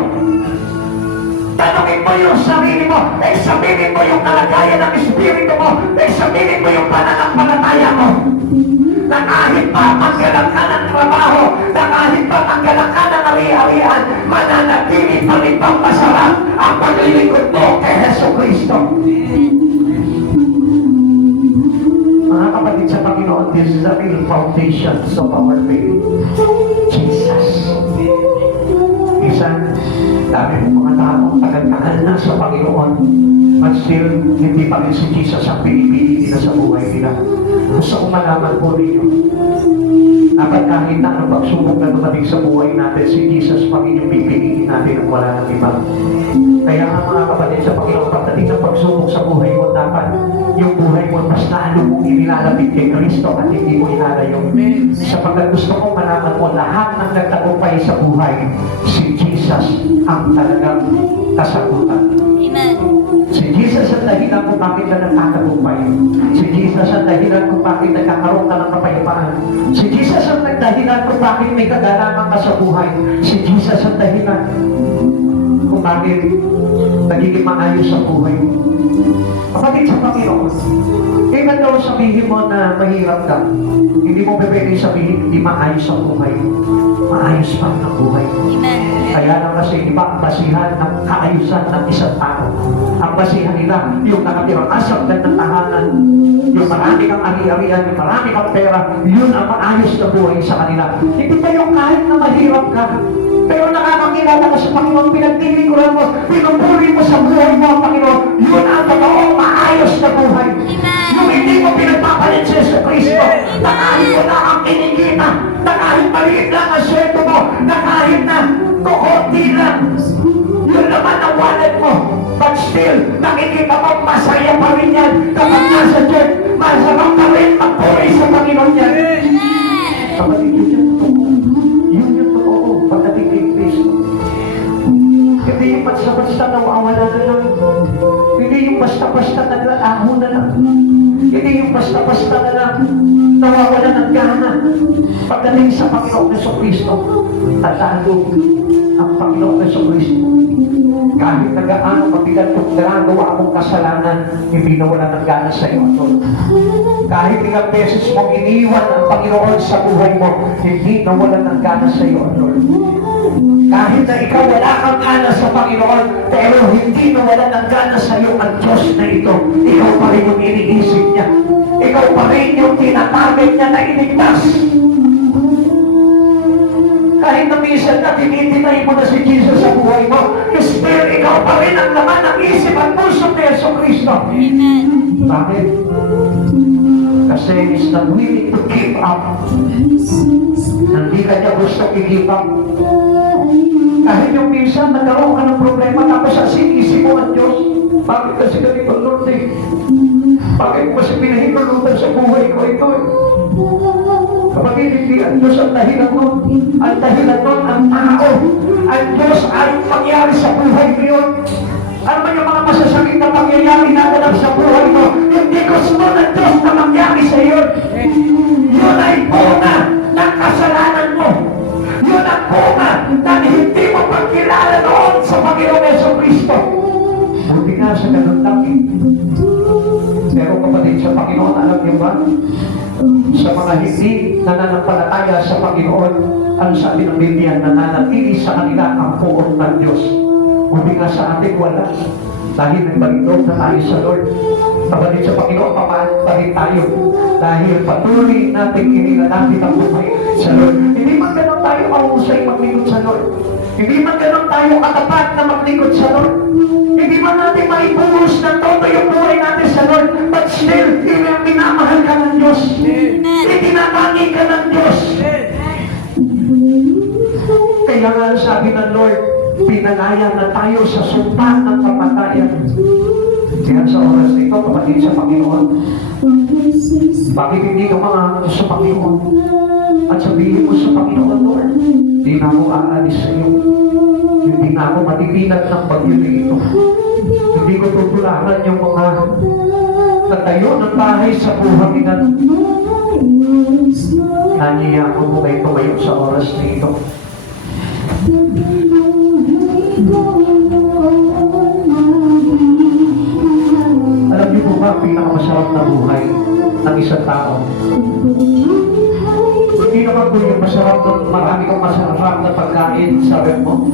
Tanungin mo yung sarili mo, examinin mo yung kalagayan ng espiritu mo, examinin mo yung pananampalataya mo. Na kahit pa manggalang ka ng trabaho, na kahit pa manggalang ka ng ari-arian, mananatili pa rin pang masarap ang paglilingkod mo kay Yesu Kristo. Mga kapatid sa Panginoon, this is the real foundations of our faith. Jesus. Isang dami ng mga taong tagal-tagal na sa Panginoon, but still, hindi pa rin si Jesus ang pinipili nila sa buhay nila. Gusto kong malaman po ninyo, dapat kahit na ang pagsubok na dumating sa buhay natin, si Jesus pa rin yung pipiliin natin at wala ng iba. Kaya nga mga kapatid sa Panginoon, pagdating ng pagsubok sa buhay mo, dapat yung buhay mo mas lalo mong inilalapit kay Kristo at hindi mo ilalayo. Sapagkat gusto kong malaman mo, lahat ng nagtagumpay sa buhay, si Jesus ang talagang kasagutan. Amen. Si Jesus ang dahilan kung bakit ka nagtatagumpay. Si Jesus ang dahilan kung bakit nagkakaroon ka ng kapayapaan. Si Jesus ang dahilan kung bakit may kagalaman ka sa buhay. Si Jesus ang dahilan kung bakit nagiging maayos sa buhay. Kapatid sa Panginoon, even though sabihin mo na mahirap ka, hindi mo pwede sabihin hindi maayos ang buhay. Maayos pa ang buhay. Amen. Kaya lang kasi iba ang basihan ng kaayusan ng isang tao. Ang basihan nila, yung nakatirang asap ng tahanan, yung marami kang ari-arian, yung marami kang pera, yun ang maayos na buhay sa kanila. Hindi pa yung kahit na mahirap ka, pero nakakakilala ka sa Panginoon, pinagtitikuran mo, pinupuri mo sa buhay mo ang Panginoon, yun ang totoong maayos na buhay. Yung hindi mo pinagpapalit sa Yesu Kristo, na kahit wala kang kinikita, na kahit maliit lang ang sweldo mo, na kahit na kukunti lang, yun naman ang wallet mo. But still, nakikita mo, masaya pa rin yan. Kapag nasa church, masarap pa rin magpuri sa Panginoon yan. Kapatid, yun yung totoo. Yun yung totoo pagdating kay Kristo. Hindi yung basta-basta nawawala na lang. Hindi yung basta-basta naglalaho na lang. Hindi yung basta-basta na lang nawawala ng gana. Pagdating sa Panginoon Yesu Kristo, tatalo ang Panginoon Yesu Kristo. Kahit nagaano mabigat kung ginagawa mong kasalanan, hindi na wala ng gana sa iyo. Kahit ilang beses mong iniwan ang Panginoon sa buhay mo, hindi na wala ng gana sa iyo, Lord. Kahit na ikaw wala kang gana sa Panginoon, pero hindi na wala ng gana sa iyo ang Diyos na ito. Ikaw pa rin yung iniisip niya. Ikaw pa rin yung tinatawag niya na iligtas. Kahit na minsan na tinitinay mo na si Jesus sa buhay mo, still ikaw pa rin ang laman ng isip at puso ni Yesu Kristo. Amen. Bakit? Kasi is not willing to give up. Hindi ka niya gusto i-give up. Kahit yung minsan nagkaroon ka ng problema tapos sa sinisip mo ang Diyos. Bakit kasi ganito, Lord eh? Bakit mo kasi pinahintulutan sa buhay ko ito eh? Kapag hindi ang Diyos ang dahilan nun, ang dahilan nun ang tao. Ang Diyos ay pangyari sa buhay mo yun. Ano man yung mga masasakit na pangyayari natin sa buhay mo, hindi gusto ng Diyos na mangyari sa iyo. Yun ay bunga ng kasalanan mo. Yun ang bunga ng hindi mo pagkilala noon sa Panginoon Yesu Kristo. Buti nga sa ganun lang eh. Sa mga hindi nananampalataya sa Panginoon, ang sabi ng Biblia, nananatili sa kanila ang poon ng Diyos. Buti nga sa atin wala. Dahil nagbalito na tayo sa Lord. Kabalit sa Panginoon, papalit tayo. Dahil patuloy natin inilalapit ang buhay sa Lord. Hindi man ganun tayo mahusay maglingkod sa Lord. Hindi man ganun tayo katapat na maglingkod sa Lord. Hindi man natin maibuhos ng todo yung buhay natin sa Lord. But still, minamahal ka ng Diyos. Itinatanggi ka ng Diyos. Kaya nga sabi ng Lord, pinalaya na tayo sa sumpa ng kamatayan. Kaya sa oras nito, kapatid sa Panginoon, bakit hindi ka mga sa Panginoon? At sabihin mo sa Panginoon, Lord, hindi na ako aalis sa iyo. Hindi na ako matitinag ng bagyo na ito. Hindi ko tutulakan yung mga natayo ng bahay sa buhanginan. Nangiya ako mo kayo tumayo sa oras na ito. Alam niyo po ba ang pinakamasarap na buhay ng isang tao? Hindi naman po yung masarap na marami kang masarap na pagkain sa rep mo.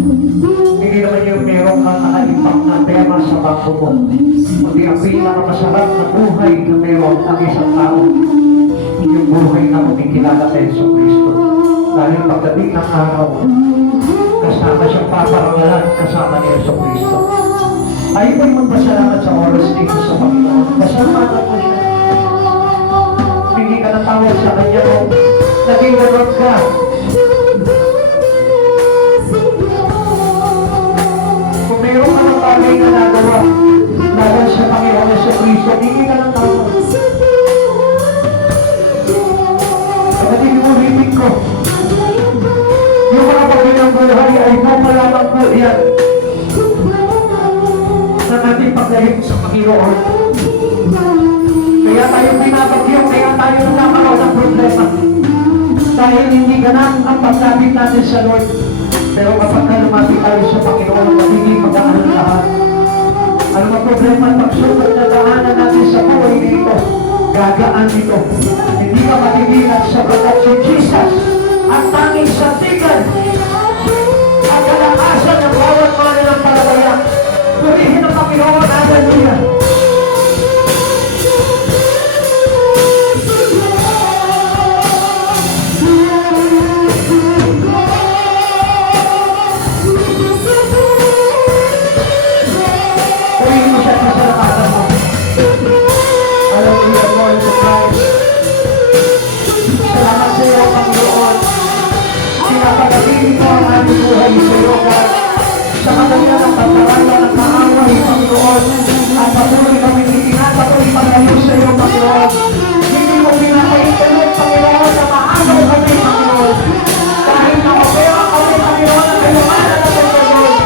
Hindi naman yung meron kang nakalipak na pera sa bangko mo. Kundi ang pinakamasarap na buhay na meron ang isang tao. Yung buhay na kumikilala kay Yesu Cristo. Dahil pagdating ng araw, kasama siyang paparangalan kasama ni Yesu Cristo. Ayaw po'y magpasalamat sa oras dito sa Panginoon. Pasalamatan mo siya. Hindi ka natawag sa Kanya kung naging ganun ka. Kung meron ka ng bagay na nagawa laban sa Panginoon Yesu Cristo, hindi ka natawag. Kapatid mo, ulitin ko. Yung mga bagay ng buhay ay pumalamang po yan na natin paglahip sa Panginoon. Kaya tayo binabagyo, kaya tayo nagkakaroon ng problema. Dahil hindi ganang ang pagsabit natin sa Lord. Pero kapag lumapit tayo sa Panginoon, magiging magaan ang lahat. Ano ang problema at pagsunod na daanan natin sa buhay nito? Gagaan nito. Hindi ka matigilan sa balat si Jesus. Ang tanging santigan at kalakasan ng bawat mga nanampalataya. Purihin ang Panginoon, hallelujah. Purihin mo siya sa salakatan mo. Hallelujah, Lord to Christ. Salamat sa iyo, Panginoon. Pinapagabili ko ang aming buhay sa iyo, God. Sa kanya ng pagkaroon ng maaway, Panginoon, at patuloy kami itinatatuloy pagkayo sa iyo, Panginoon. Hindi mo pinapaitanong, Panginoon, na maagaw kami, Panginoon. Kahit nakapera kami, Panginoon, na kailangan na Panginoon.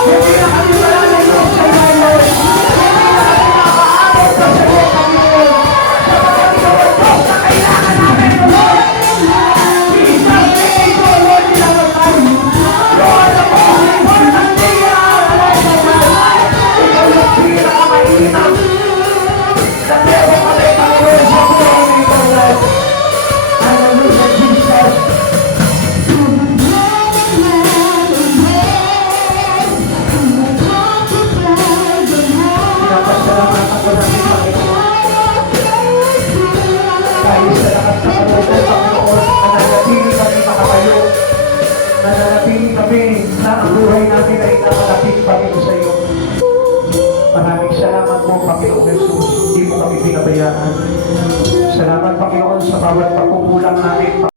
Hindi na kami malalagay sa iyo, Lord. Hindi na kami makaagaw sa iyo, Panginoon. Sa Panginoon, Diyos na kailangan namin, Lord. Jesus, thank you, Lord, tinawag tayo. Lord, ako ang important thing na alalay sa buhay. Ikaw yung pinakamainam. Sa Diyos kami, Panginoon, sa buhay nito, Lord. Hallelujah, Jesus. Pinapasalamat ako namin, Panginoon. Dahil sa lakas na kalooban, Panginoon, nananatili kami makatayo. Nananatili kami na ang buhay namin ay nakalapit Panginoon sa iyo. Maraming salamat po, Panginoon Jesus. Hindi mo kami pinabayaan. Salamat, Panginoon, sa bawat pagkukulang namin.